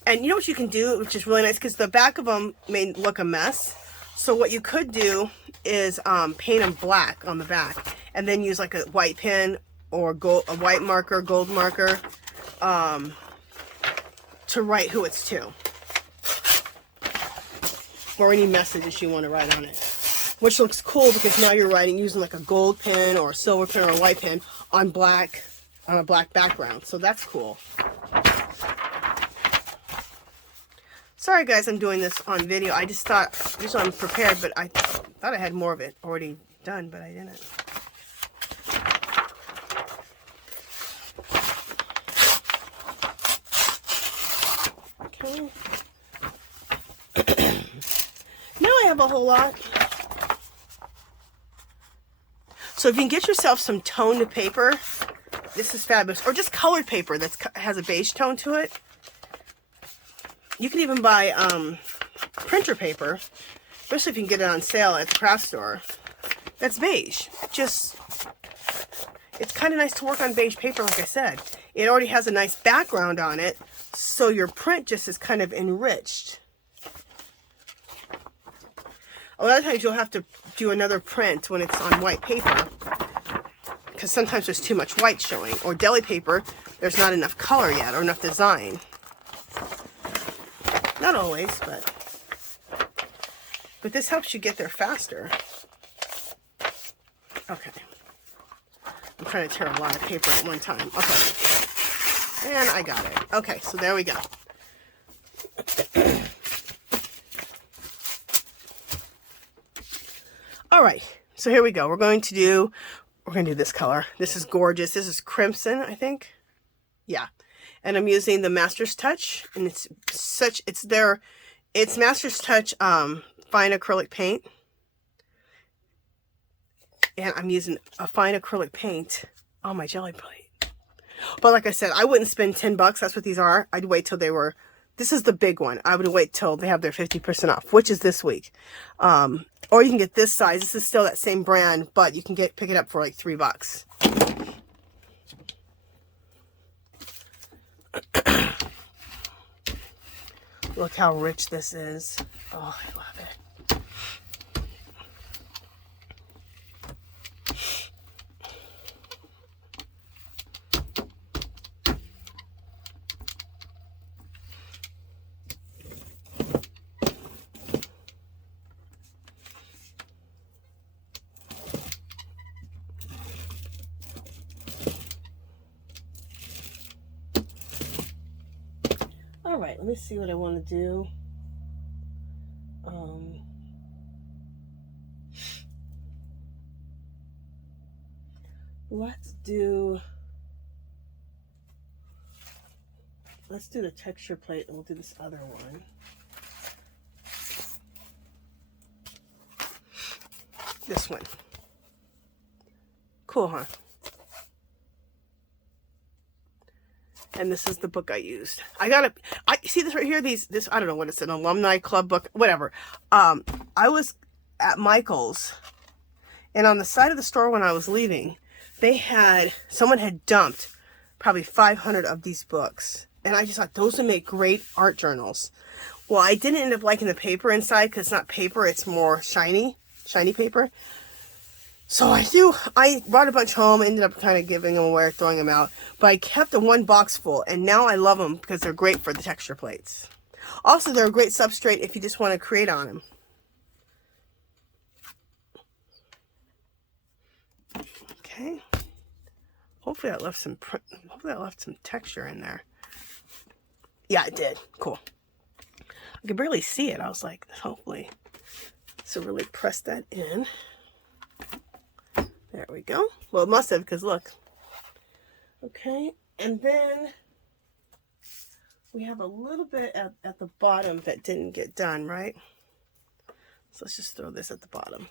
And you know what you can do, which is really nice, because the back of them may look a mess. So what you could do is paint them black on the back, and then use like a white pen or a white marker, gold marker, to write who it's to, or any messages you want to write on it. Which looks cool, because now you're writing using like a gold pen or a silver pen or a white pen on a black background. So that's cool. Sorry guys, I'm doing this on video. I just thought, usually I'm prepared, but I thought I had more of it already done, but I didn't. Okay. Now I have a whole lot. So if you can get yourself some toned paper, this is fabulous. Or just colored paper that has a beige tone to it. You can even buy printer paper, especially if you can get it on sale at the craft store. That's beige. It's kind of nice to work on beige paper, like I said. It already has a nice background on it, so your print just is kind of enriched. A lot of times you'll have to do another print when it's on white paper, because sometimes there's too much white showing. Or deli paper, there's not enough color yet, or enough design. Not always, but this helps you get there faster. Okay. I'm trying to tear a lot of paper at one time. Okay. And I got it. Okay, so there we go. All right, so here we go. We're going to do this color. This is gorgeous. This is crimson, I think. Yeah. And I'm using the Master's Touch, and it's Master's Touch fine acrylic paint. And I'm using a fine acrylic paint on my Gelli plate. But like I said, I wouldn't spend 10 bucks. That's what these are. I'd wait till they were, this is the big one. I would wait till they have their 50% off, which is this week. Or you can get this size. This is still that same brand, but you can pick it up for like 3 bucks. Look how rich this is. Oh, I love it. All right, let me see what I want to do. Let's do the texture plate, and we'll do this other one. This one. Cool, huh? And this is the book I used. I see this right here. This I don't know what it's, an alumni club book, whatever. I was at Michael's, and on the side of the store when I was leaving, someone had dumped probably 500 of these books, and I just thought those would make great art journals. Well, I didn't end up liking the paper inside because it's not paper; it's more shiny paper. So I brought a bunch home, ended up kind of giving them away, throwing them out. But I kept the one box full, and now I love them because they're great for the texture plates. Also, they're a great substrate if you just want to create on them. Okay. Hopefully that left some texture in there. Yeah, it did. Cool. I could barely see it. I was like, hopefully. So really press that in. There we go. Well, it must have, because look. Okay, and then we have a little bit at the bottom that didn't get done, right? So let's just throw this at the bottom.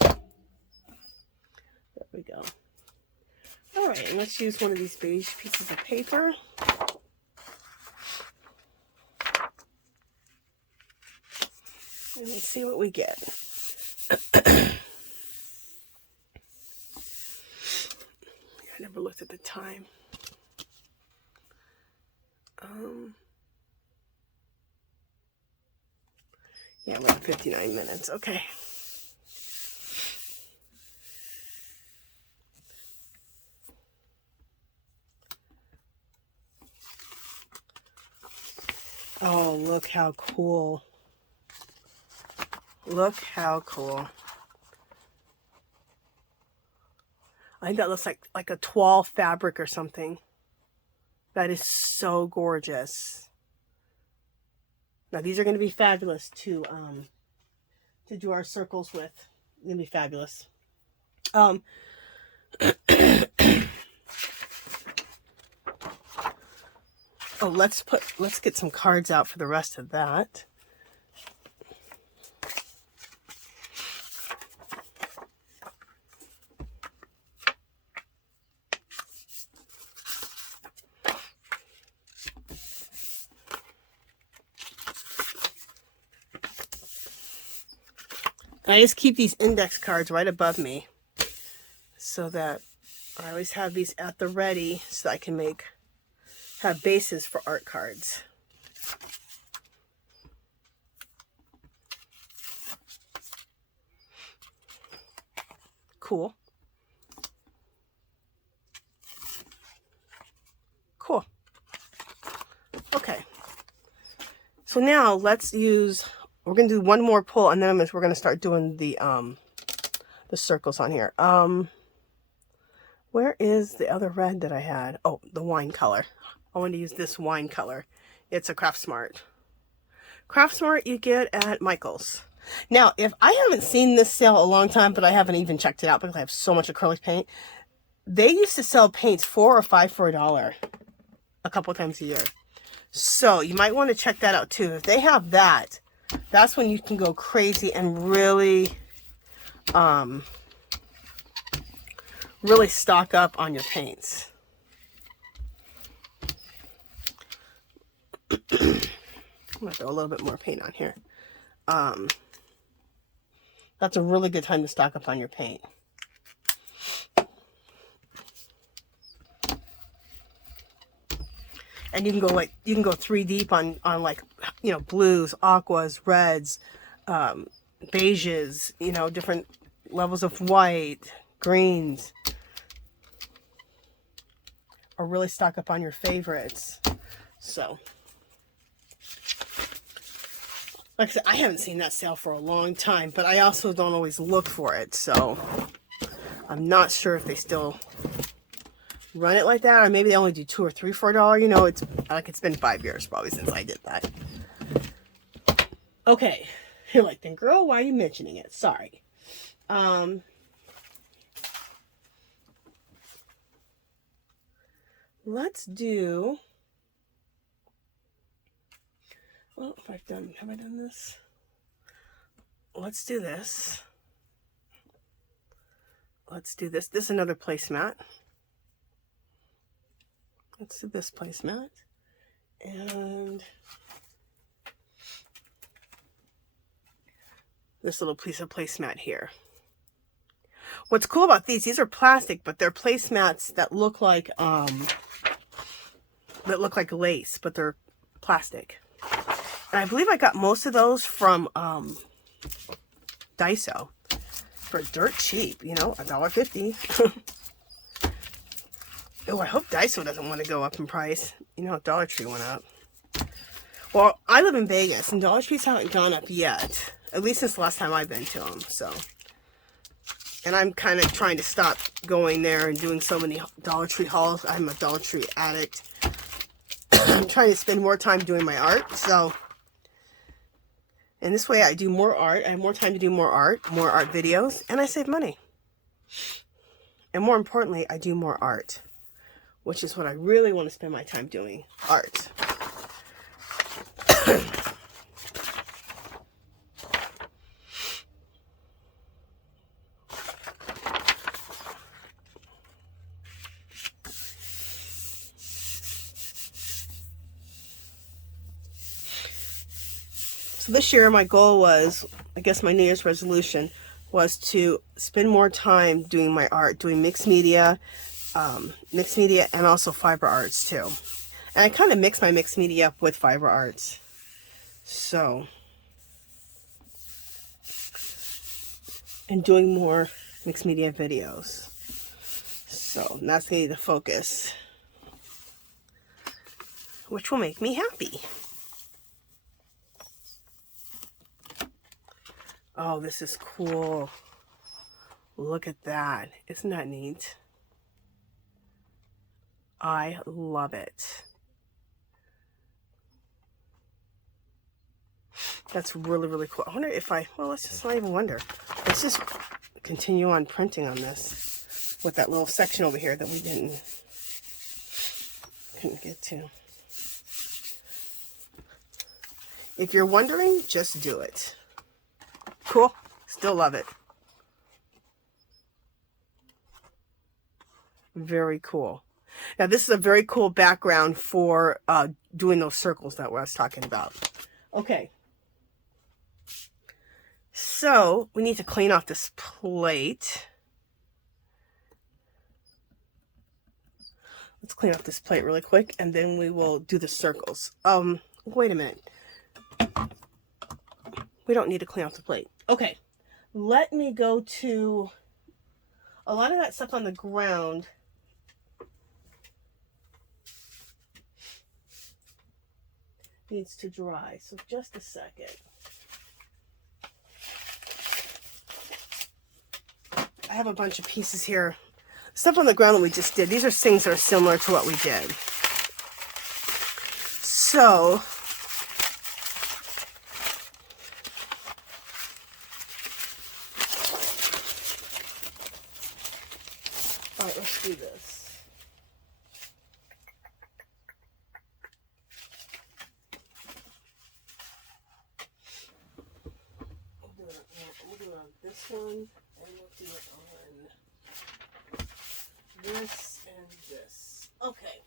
There we go. All right, and let's use one of these beige pieces of paper. And let's see what we get. I never looked at the time. Yeah, we're at 59 minutes. Okay. Oh, look how cool. Look how cool. I think that looks like a toile fabric or something. That is so gorgeous. Now these are going to be fabulous to do our circles with. They're going to be fabulous. Oh, let's get some cards out for the rest of that. I just keep these index cards right above me so that I always have these at the ready so I can have bases for art cards. Cool. Cool. Okay. So now we're going to do one more pull, and then we're going to start doing the circles on here. Where is the other red that I had? Oh, the wine color. I want to use this wine color. It's a Craft Smart. Craft Smart you get at Michael's. Now, if I haven't seen this sale a long time, but I haven't even checked it out because I have so much acrylic paint. They used to sell paints $4 or $5 for $1 a couple times a year. So you might want to check that out too. If they have that, that's when you can go crazy and really, really stock up on your paints. I'm going to throw a little bit more paint on here. That's a really good time to stock up on your paint. And you can go 3 deep on like, you know, blues, aquas, reds, beiges, you know, different levels of white, greens. Or really stock up on your favorites. So, like I said, I haven't seen that sale for a long time, but I also don't always look for it. So, I'm not sure if they still run it like that, or maybe they only do $2 or $3 for $1. You know, it's like it's been 5 years probably since I did that. Okay, you're like, then girl, why are you mentioning it? Sorry. Let's do. Well, have I done this? Let's do this. Let's do this. This is another placemat. Let's do this placemat. And this little piece of placemat here. What's cool about these are plastic, but they're placemats that look like lace, but they're plastic. And I believe I got most of those from Daiso for dirt cheap, you know, $1.50. Oh, I hope Daiso doesn't want to go up in price. You know, Dollar Tree went up. Well, I live in Vegas, and Dollar Trees haven't gone up yet. At least since the last time I've been to them, so. And I'm kind of trying to stop going there and doing so many Dollar Tree hauls. I'm a Dollar Tree addict. I'm trying to spend more time doing my art, so. And this way I do more art. I have more time to do more art videos, and I save money. And more importantly, I do more art, which is what I really want to spend my time doing, art. So this year my goal was, I guess my New Year's resolution was to spend more time doing my art, doing mixed media and also fiber arts too. And I kind of mix my mixed media up with fiber arts. So, and doing more mixed media videos. So that's going to be the focus, which will make me happy. Oh, this is cool. Look at that. Isn't that neat? I love it. That's really, really cool. I wonder if well, let's just not even wonder. Let's just continue on printing on this with that little section over here that we couldn't get to. If you're wondering, just do it. Cool. Still love it. Very cool. Now, this is a very cool background for doing those circles that I was talking about. Okay. So, we need to clean off this plate. Let's clean off this plate really quick, and then we will do the circles. Wait a minute. We don't need to clean off the plate. Okay. Let me go to a lot of that stuff on the ground. Needs to dry. So just a second. I have a bunch of pieces here. Stuff on the ground that we just did. These are things that are similar to what we did. So, all right, let's do this. this one, and we'll do it on this and this. Okay.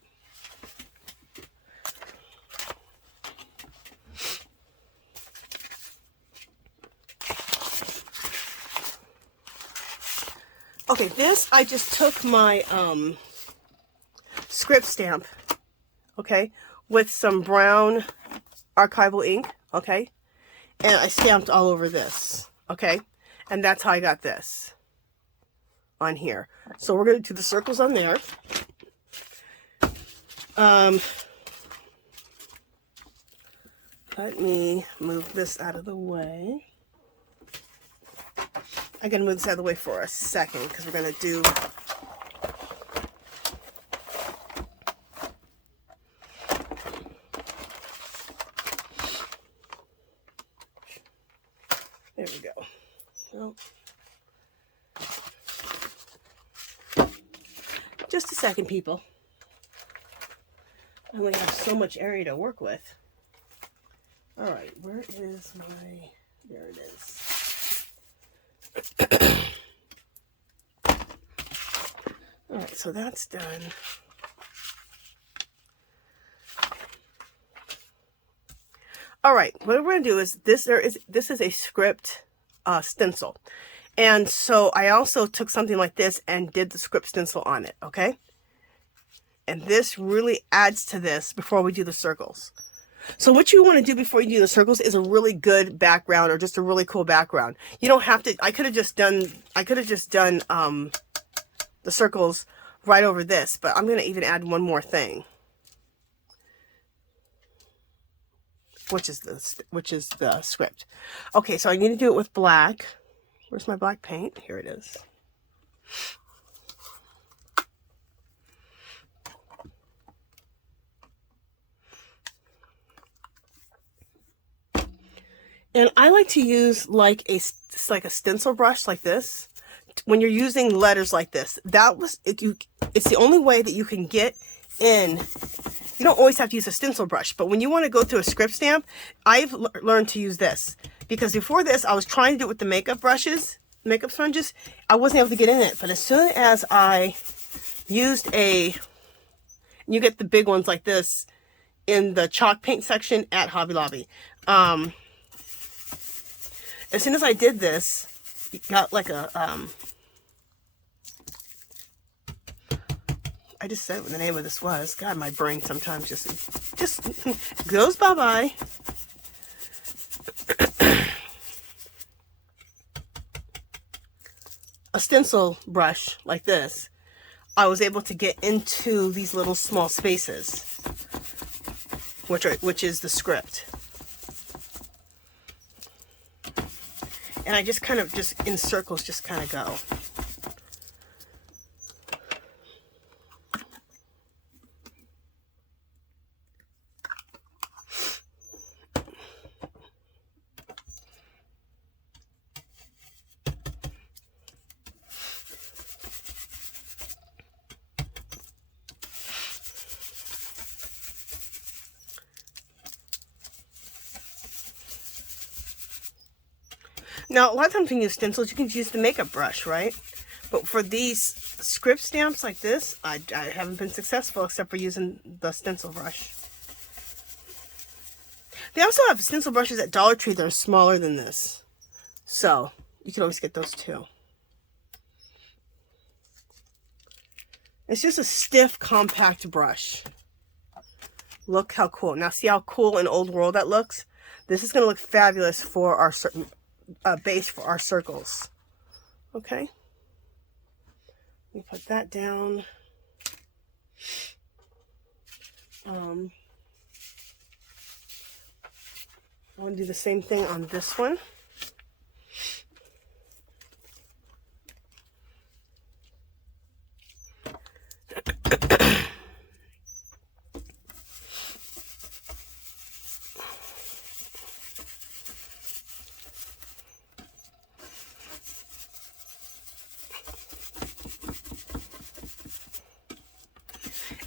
Okay, this, I just took my script stamp, okay, with some brown archival ink, okay, and I stamped all over this, okay, and that's how I got this on here. So we're going to do the circles on there. Let me move this out of the way. I'm going to move this out of the way for a second because we're going to do there we go. Well, just a second, people. I only have so much area to work with. All right, where is my, there it is. All right, so that's done. All right, what we're going to do is this is a script stencil. And so I also took something like this and did the script stencil on it, okay? And this really adds to this before we do the circles. So what you want to do before you do the circles is a really good background or just a really cool background. You don't have to, I could have just done the circles right over this, but I'm going to even add one more thing. Which is the script. Okay, so I need to do it with black. Where's my black paint? Here it is. And I like to use like a stencil brush like this when you're using letters like this. It's the only way that you can get in. You don't always have to use a stencil brush, but when you want to go through a script stamp, I've learned to use this. Because before this, I was trying to do it with the makeup sponges. I wasn't able to get in it. But as soon as I used you get the big ones like this in the chalk paint section at Hobby Lobby. As soon as I did this, it got like a, I just said what the name of this was. God, my brain sometimes just goes bye-bye. A stencil brush like this, I was able to get into these little small spaces, which is the script. And I just kind of in circles just kind of go. Now, a lot of times when you use stencils, you can use the makeup brush, right? But for these script stamps like this, I haven't been successful except for using the stencil brush. They also have stencil brushes at Dollar Tree that are smaller than this. So, you can always get those too. It's just a stiff, compact brush. Look how cool. Now, see how cool and old world that looks? This is going to look fabulous for our base for our circles. Okay. Let me put that down. I want to do the same thing on this one.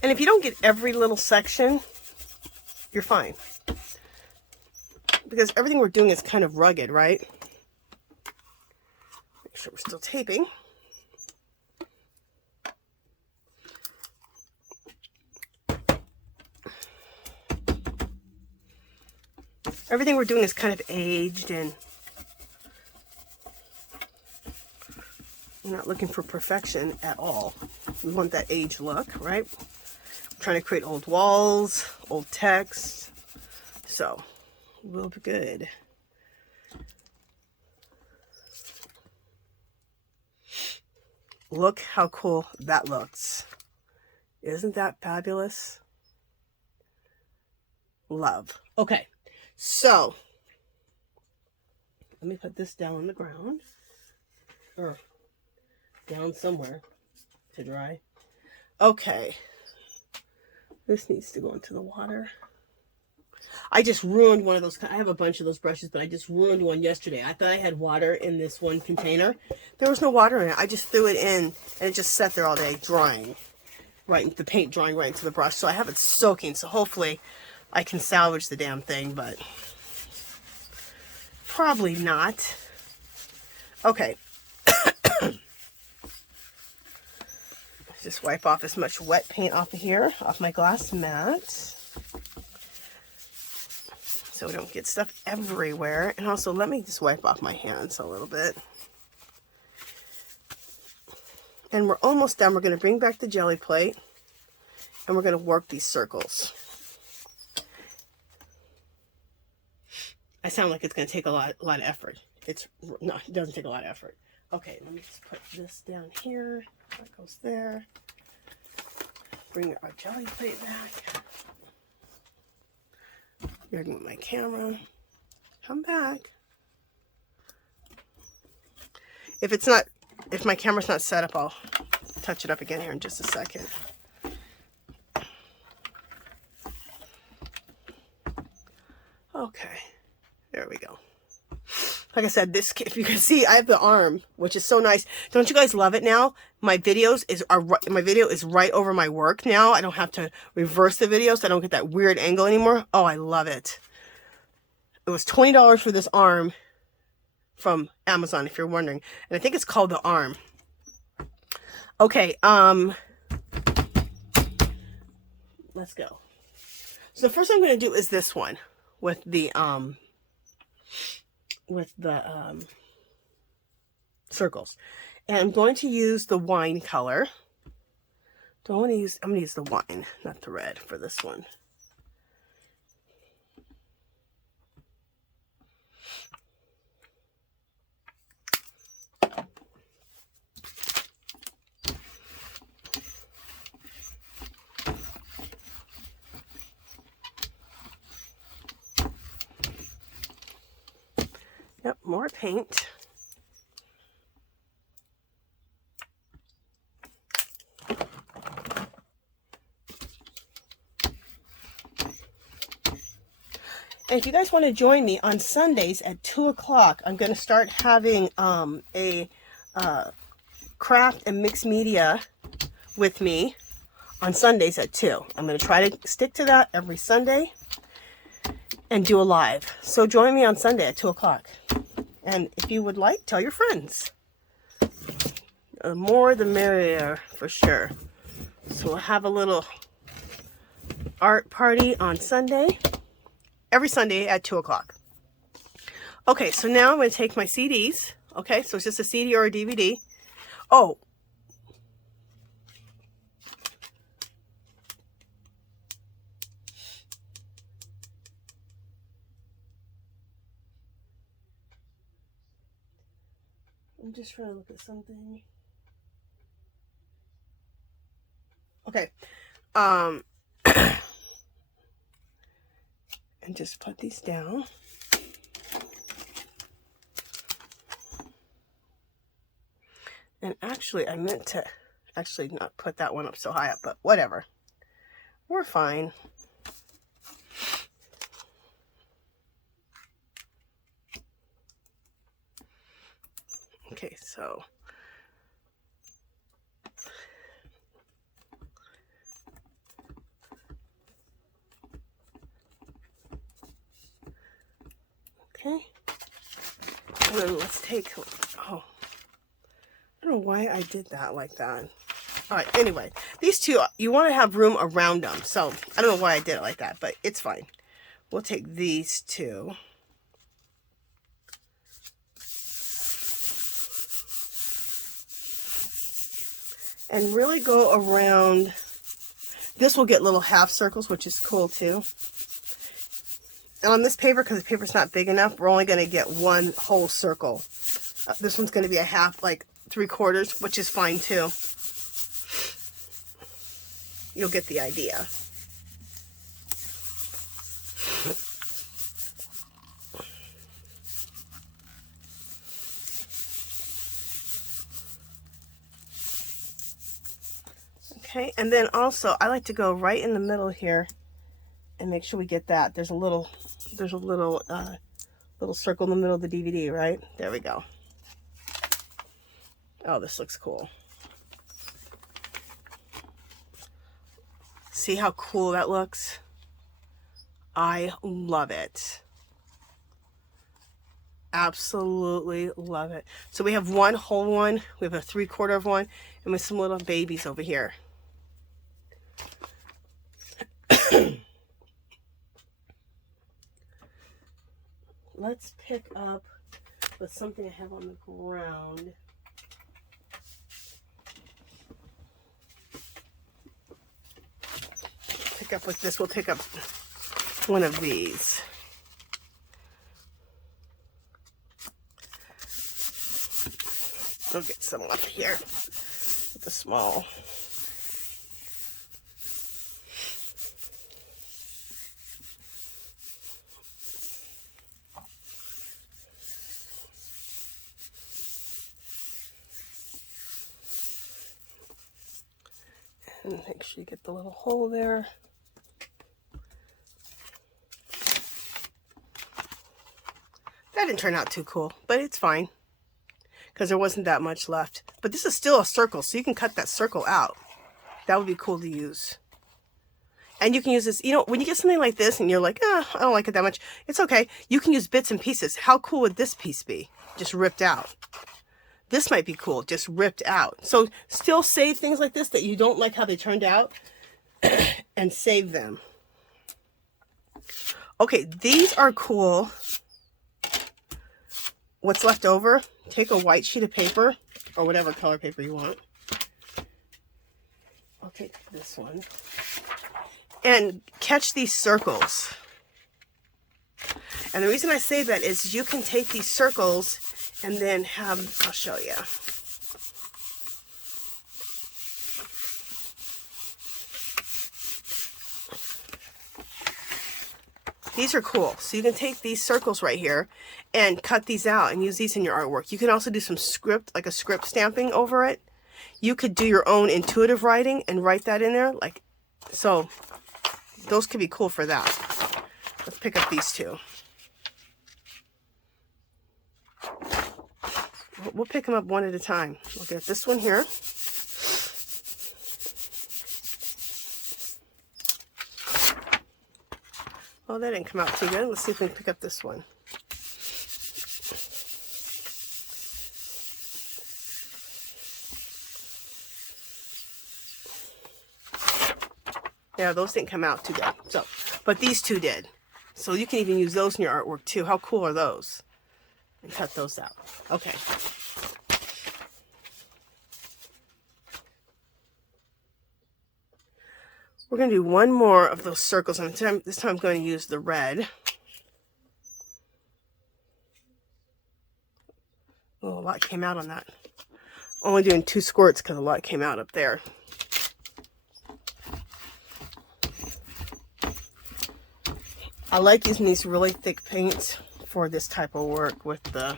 And if you don't get every little section, you're fine. Because everything we're doing is kind of rugged, right? sure we're still taping. Everything we're doing is kind of aged, and we're not looking for perfection at all. We want that age look, right? We're trying to create old walls, old text, so we'll be good. Look how cool that looks. Isn't that fabulous? Love. Okay, so let me put this down on the ground, or down somewhere to dry. Okay, this needs to go into the water. I just ruined one of those. I have a bunch of those brushes, but I just ruined one yesterday. I thought I had water in this one container. There was no water in it. I just threw it in, and it just sat there all day drying. Right, the paint drying right into the brush. So I have it soaking, so hopefully I can salvage the damn thing, but probably not. Okay. Just wipe off as much wet paint off of here, off my glass mat, so we don't get stuff everywhere. And also, let me just wipe off my hands a little bit. And we're almost done. We're going to bring back the jelly plate, and we're going to work these circles. I sound like it's going to take a lot of effort. No, it doesn't take a lot of effort. Okay, let me just put this down here. That goes there. Bring our jelly plate back. Here, with my camera. Come back. If my camera's not set up, I'll touch it up again here in just a second. Okay, there we go. Like I said, this, if you can see, I have the arm, which is so nice. Don't you guys love it now? My video is right over my work now. I don't have to reverse the video, so I don't get that weird angle anymore. Oh, I love it. It was $20 for this arm from Amazon, if you're wondering. And I think it's called the arm. Okay, let's go. So the first thing I'm going to do is this one with the circles, and I'm going to use the wine color. I'm going to use the wine, not the red, for this one. Yep, more paint. And if you guys want to join me on Sundays at 2 o'clock, I'm going to start having a craft and mixed media with me on Sundays at 2. I'm going to try to stick to that every Sunday and do a live. So join me on Sunday at 2 o'clock. And if you would like, tell your friends. The more the merrier, for sure. So we'll have a little art party on Sunday. Every Sunday at 2 o'clock. Okay, so now I'm going to take my CDs. Okay, so it's just a CD or a DVD. Oh. I'm just trying to look at something. Okay. And just put these down. And actually, I meant to not put that one up so high up, but whatever. We're fine. Okay, so okay, and then let's take, oh, I don't know why I did that like that. All right, anyway, these two, you want to have room around them. So I don't know why I did it like that, but it's fine. We'll take these two. And really go around. This will get little half circles, which is cool too. And on this paper, because the paper's not big enough, we're only going to get one whole circle. This one's going to be a half, like 3/4, which is fine too. You'll get the idea. Okay, and then also I like to go right in the middle here and make sure we get that. There's a little circle in the middle of the DVD, right? There we go. Oh, this looks cool. See how cool that looks? I love it. Absolutely love it. So we have one whole one, we have a 3/4 of one, and with some little babies over here. Let's pick up with something I have on the ground. Pick up with this. We'll pick up one of these. We'll get some up here with the small. And make sure you get the little hole there. That didn't turn out too cool, but it's fine because there wasn't that much left. But this is still a circle, so you can cut that circle out. That would be cool to use. And you can use this, you know, when you get something like this and you're like, I don't like it that much, it's okay. You can use bits and pieces. How cool would this piece be? Just ripped out. This might be cool, just ripped out. So still save things like this that you don't like how they turned out and save them. Okay, these are cool. What's left over, take a white sheet of paper or whatever color paper you want. I'll take this one. And catch these circles. And the reason I say that is you can take these circles and then have, I'll show you. These are cool. So you can take these circles right here and cut these out and use these in your artwork. You can also do some script, like a script stamping over it. You could do your own intuitive writing and write that in there. Like, so those could be cool for that. Let's pick up these two. We'll pick them up one at a time. We'll get this one here. Well, that didn't come out too good. Let's see if we can pick up this one. Yeah, those didn't come out too good. So, but these two did. So you can even use those in your artwork too. How cool are those? And cut those out. Okay. We're going to do one more of those circles, and this time I'm going to use the red. Oh, a lot came out on that. Only doing 2 squirts because a lot came out up there. I like using these really thick paints for this type of work with the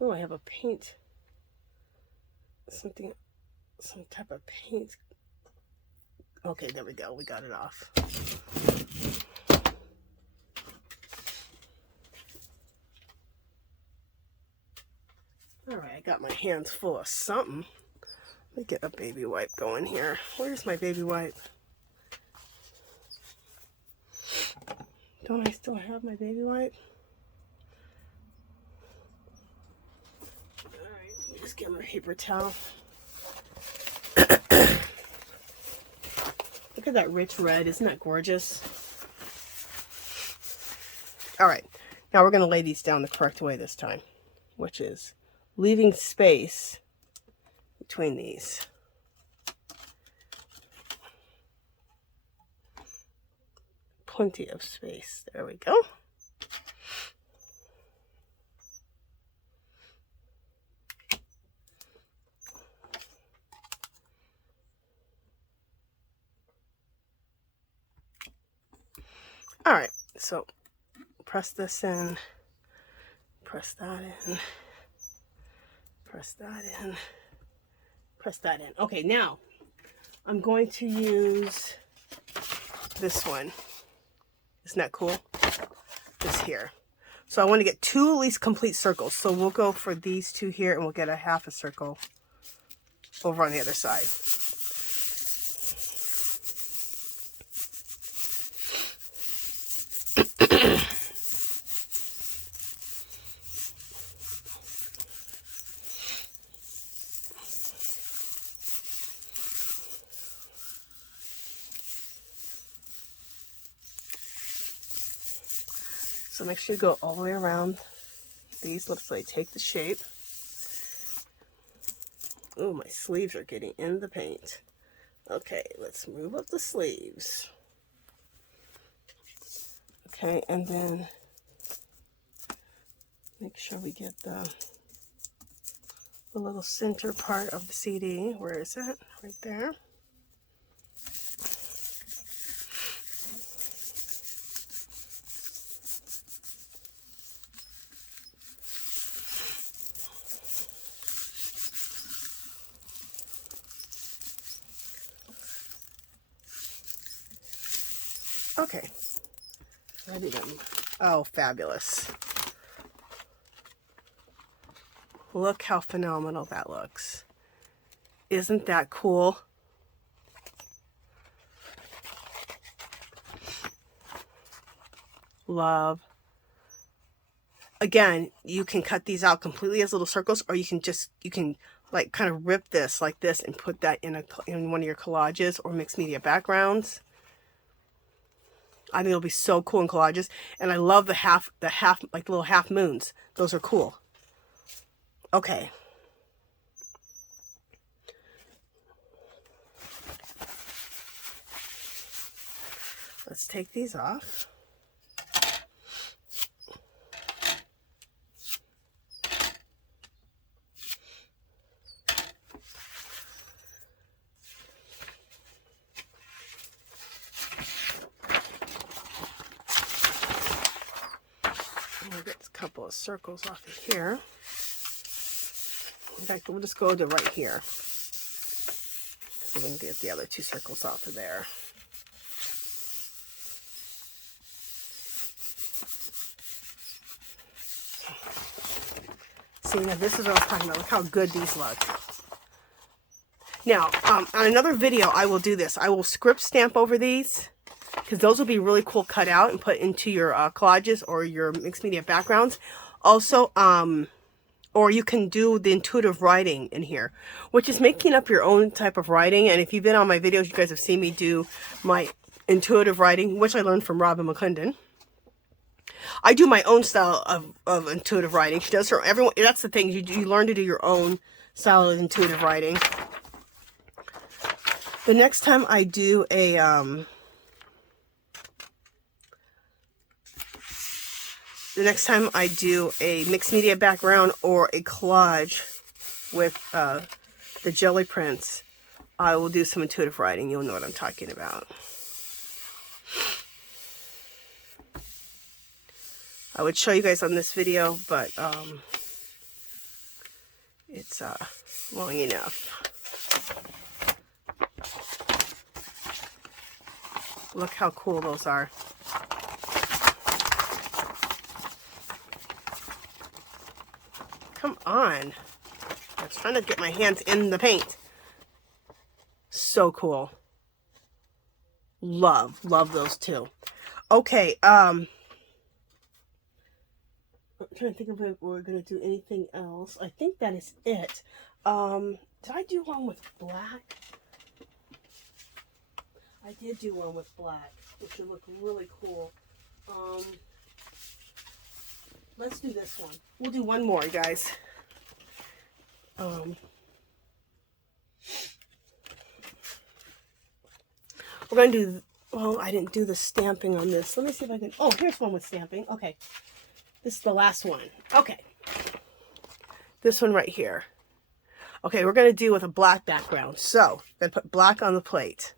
oh, I have a paint, some type of paint. Okay, there we go. We got it off. got my hands full of something. Let me get a baby wipe going here. Where's my baby wipe? Don't I still have my baby wipe? Alright, let me just get my paper towel. Look at that rich red. Isn't that gorgeous? Alright, now we're going to lay these down the correct way this time, which is leaving space between these. Plenty of space. There we go. All right, so press this in, press that in, press that in, press that in. Okay, now I'm going to use this one. Isn't that cool? This here. So I want to get 2 at least complete circles. So we'll go for these 2 here and we'll get a half a circle over on the other side. So make sure you go all the way around these lips so they take the shape. Oh, my sleeves are getting in the paint. Okay, let's move up the sleeves. Okay, and then make sure we get the little center part of the CD. Where is it? Right there. Okay, ready then. Oh, fabulous. Look how phenomenal that looks. Isn't that cool? Love. Again, you can cut these out completely as little circles, or you can like kind of rip this like this and put that in one of your collages or mixed media backgrounds. I think it'll be so cool in collages. And I love the half, like the little half moons. Those are cool. Okay. Let's take these off. We'll get a couple of circles off of here. In fact, we'll just go to right here. So we can get the other 2 circles off of there. See, now this is what I was talking about. Look how good these look. Now, on another video, I will do this. I will script stamp over these, because those will be really cool cut out and put into your collages or your mixed media backgrounds. Also, or you can do the intuitive writing in here, which is making up your own type of writing. And if you've been on my videos, you guys have seen me do my intuitive writing, which I learned from McClendon. I do my own style of intuitive writing. She does her everyone. That's the thing. You learn to do your own style of intuitive writing. The next time I do a mixed media background or a collage with the Gelli prints, I will do some intuitive writing. You'll know what I'm talking about. I would show you guys on this video, but it's long enough. Look how cool those are. Come on. was trying to get my hands in the paint. So cool. Love those two. Okay, I'm trying to think of if we're going to do anything else. I think that is it. Did I do one with black? I did do one with black, which would look really cool. Let's do this one. We'll do one more, guys. We're going to do, well, I didn't do the stamping on this. Let me see if I can, oh, here's one with stamping. Okay. This is the last one. Okay. This one right here. Okay, we're going to do with a black background. So, I'm going to put black on the plate.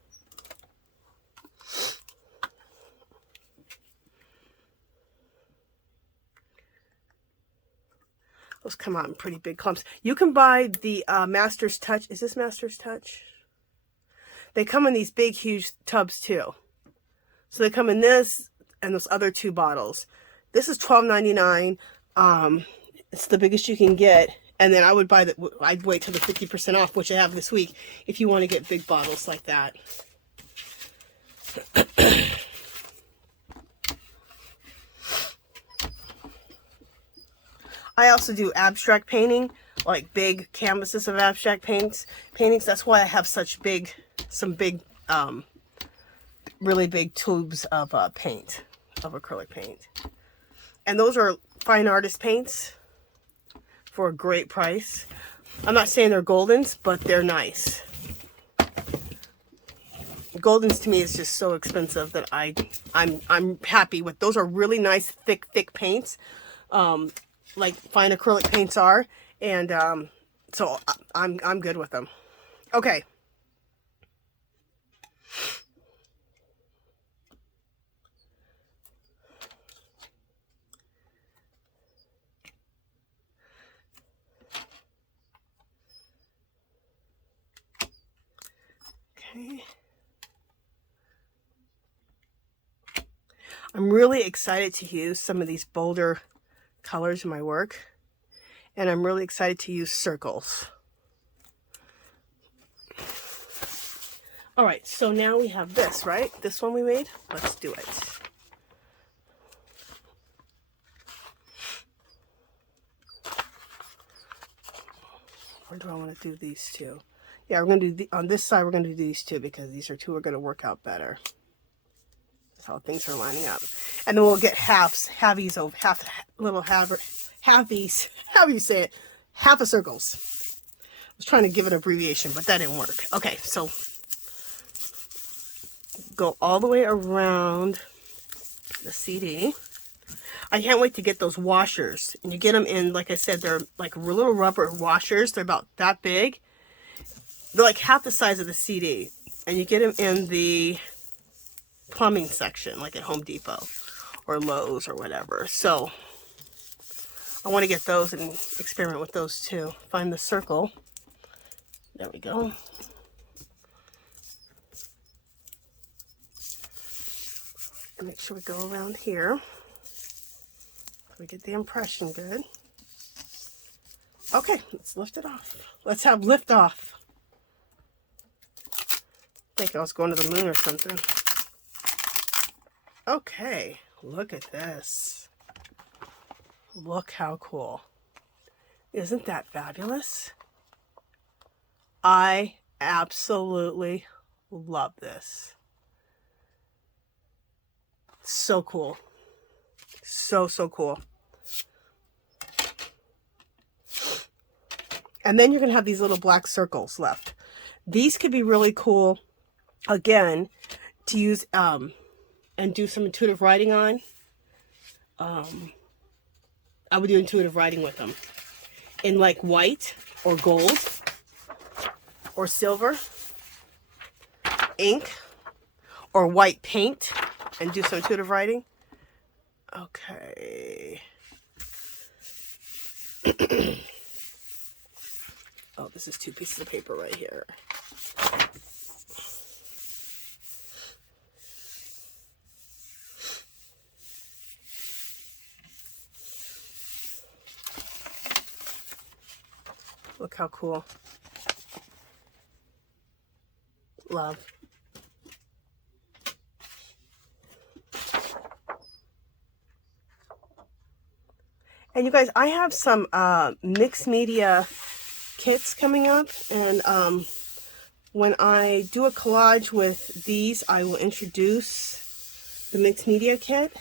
Those come out in pretty big clumps. You can buy the Master's Touch. Is this Master's Touch? They come in these big, huge tubs too. So they come in this and those other two bottles. This is $12.99. It's the biggest you can get. And then I would buy the. I'd wait till the 50% off, which I have this week, if you want to get big bottles like that. I also do abstract painting, like big canvases of abstract paintings. That's why I have such big, really big tubes of paint, of acrylic paint. And those are fine artist paints for a great price. I'm not saying they're Goldens, but they're nice. Goldens to me is just so expensive that I'm happy with. Those are really nice, thick paints. Like fine acrylic paints are, and so I'm good with them. Okay. Okay. I'm really excited to use some of these bolder colors in my work, and I'm really excited to use circles. All right, so now we have this, right? This one we made. Let's do it. Or do I want to do these two? Yeah, we're going to do on this side. We're going to do these two because these are two are going to work out better. That's how things are lining up. And then we'll get halvies of halvies. How do you say it? Half a circles. I was trying to give it an abbreviation, but that didn't work. Okay, so go all the way around the CD. I can't wait to get those washers. And you get them in, like I said, they're like little rubber washers. They're about that big. They're like half the size of the CD. And you get them in the plumbing section, like at Home Depot or Lowe's or whatever. So I want to get those and experiment with those too. Find the circle. There we go. And make sure we go around here. We get the impression good. Okay, let's lift it off. Let's have lift off. I think I was going to the moon or something. Okay, look at this. Look how cool. Isn't that fabulous? I absolutely love this. So cool. So cool. And then you're going to have these little black circles left. These could be really cool, again, to use and do some intuitive writing on. I would do intuitive writing with them in like white or gold or silver, ink, or white paint, and do some intuitive writing. Okay. Oh, this is 2 pieces of paper right here. Look how cool. Love. And you guys, I have some mixed media kits coming up, and when I do a collage with these, I will introduce the mixed media kit.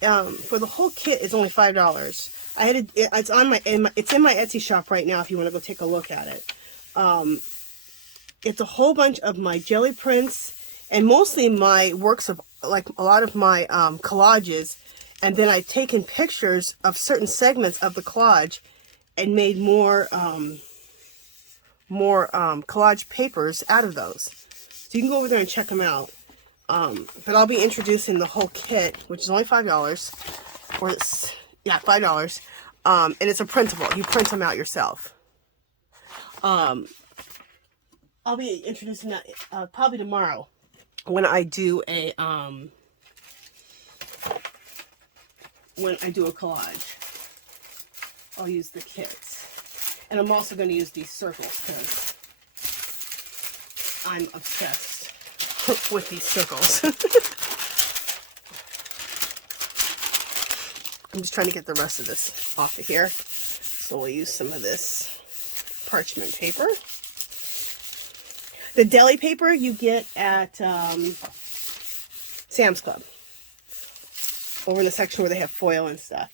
For the whole kit, it's only $5. It's in my Etsy shop right now if you want to go take a look at it. It's a whole bunch of my jelly prints and mostly my works of, like, a lot of my collages. And then I've taken pictures of certain segments of the collage and made more collage papers out of those. So you can go over there and check them out. But I'll be introducing the whole kit, which is only $5. Or it's, yeah, $5. And it's a printable. You print them out yourself. I'll be introducing that probably tomorrow when I do a collage. I'll use the kits. And I'm also going to use these circles because I'm obsessed with these circles. I'm just trying to get the rest of this off of here. So we'll use some of this parchment paper. The deli paper you get at Sam's Club. Over in the section where they have foil and stuff.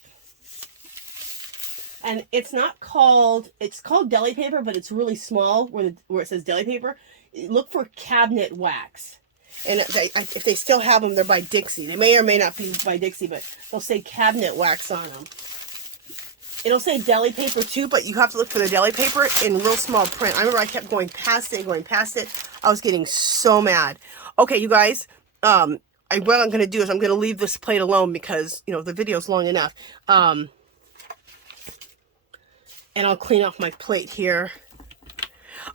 And it's called deli paper, but it's really small where it says deli paper. Look for cabinet wax. And if they still have them, they're by Dixie. They may or may not be by Dixie, but they'll say cabinet wax on them. It'll say deli paper too, but you have to look for the deli paper in real small print. I remember I kept going past it. I was getting so mad. Okay, you guys, what I'm going to do is I'm going to leave this plate alone because, you know, the video's long enough. And I'll clean off my plate here.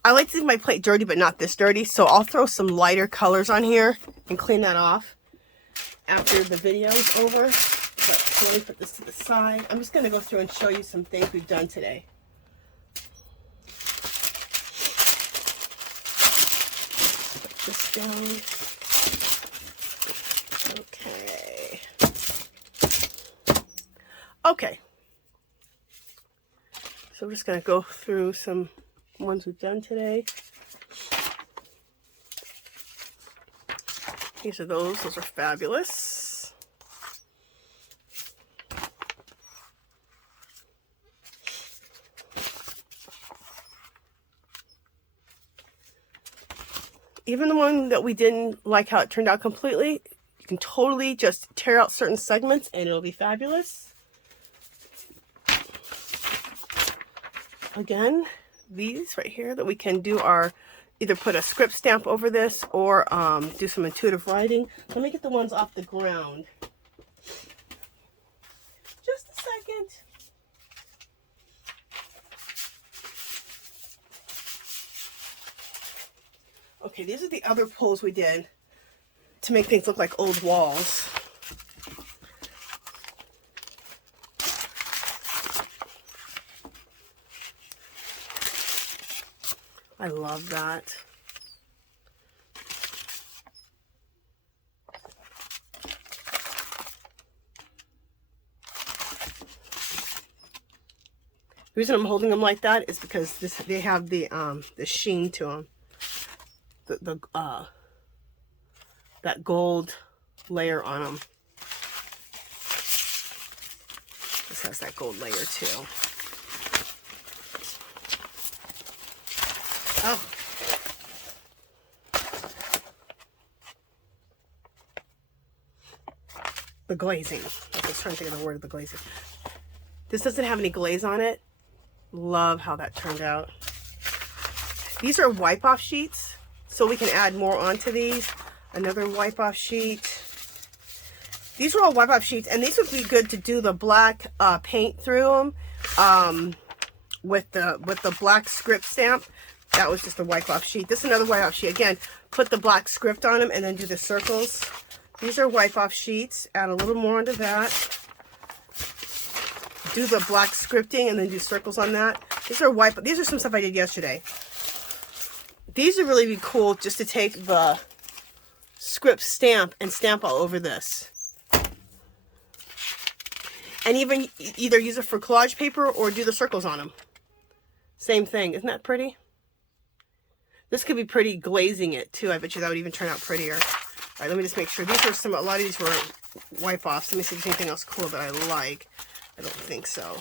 I like to leave my plate dirty, but not this dirty. So I'll throw some lighter colors on here and clean that off after the video's over. But let me put this to the side. I'm just going to go through and show you some things we've done today. Put this down. Okay. So I'm just going to go through some ones we've done today. These are those. Those are fabulous. Even the one that we didn't like how it turned out completely, you can totally just tear out certain segments and it'll be fabulous. Again, these right here that we can do our, either put a script stamp over this or do some intuitive writing. Let me get the ones off the ground. Just a second. Okay, these are the other pulls we did to make things look like old walls. I love that. The reason I'm holding them like that is because they have the sheen to them. That gold layer on them. This has that gold layer too. Oh. The glazing. I was trying to think of the word of the glazing. This doesn't have any glaze on it. Love how that turned out. These are wipe-off sheets, so we can add more onto these. Another wipe-off sheet. These are all wipe-off sheets, and these would be good to do the black paint through them with the black script stamp. That was just a wipe-off sheet. This is another wipe-off sheet. Again, put the black script on them and then do the circles. These are wipe-off sheets. Add a little more onto that. Do the black scripting and then do circles on that. These are some stuff I did yesterday. These would really be cool just to take the script stamp and stamp all over this. And even either use it for collage paper or do the circles on them. Same thing. Isn't that pretty? This could be pretty glazing it too. I bet you that would even turn out prettier. All right, let me just make sure. A lot of these were wipe-offs. Let me see if there's anything else cool that I like. I don't think so.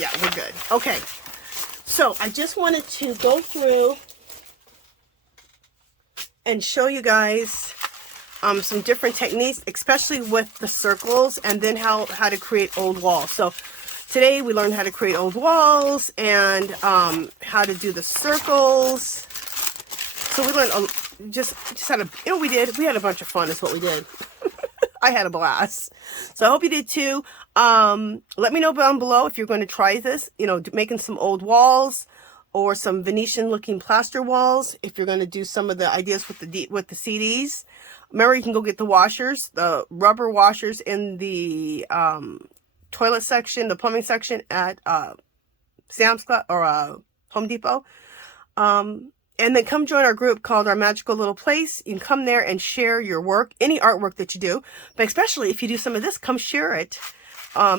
Yeah, we're good. Okay. So I just wanted to go through and show you guys some different techniques, especially with the circles, and then how to create old walls. So today we learned how to create old walls and how to do the circles. So we learned just how to, we had a bunch of fun is what we did. I had a blast. So I hope you did too. Let me know down below if you're going to try this, making some old walls or some Venetian looking plaster walls. If you're going to do some of the ideas with the CDs. Remember, you can go get the washers, the rubber washers in the toilet section, the plumbing section at Sam's Club or Home Depot. And then come join our group called Our Magical Little Place. You can come there and share your work, any artwork that you do. But especially if you do some of this, come share it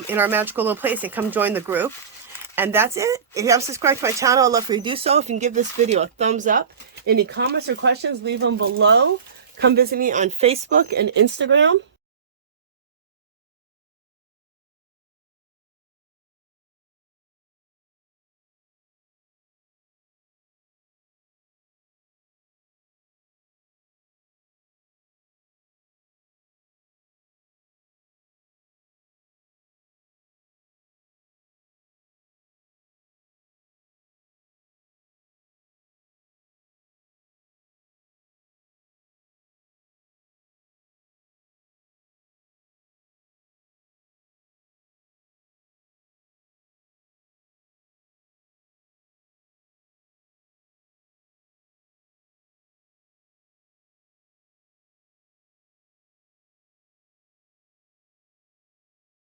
in Our Magical Little Place and come join the group. And that's it. If you haven't subscribed to my channel, I'd love for you to do so. If you can give this video a thumbs up. Any comments or questions, leave them below. Come visit me on Facebook and Instagram.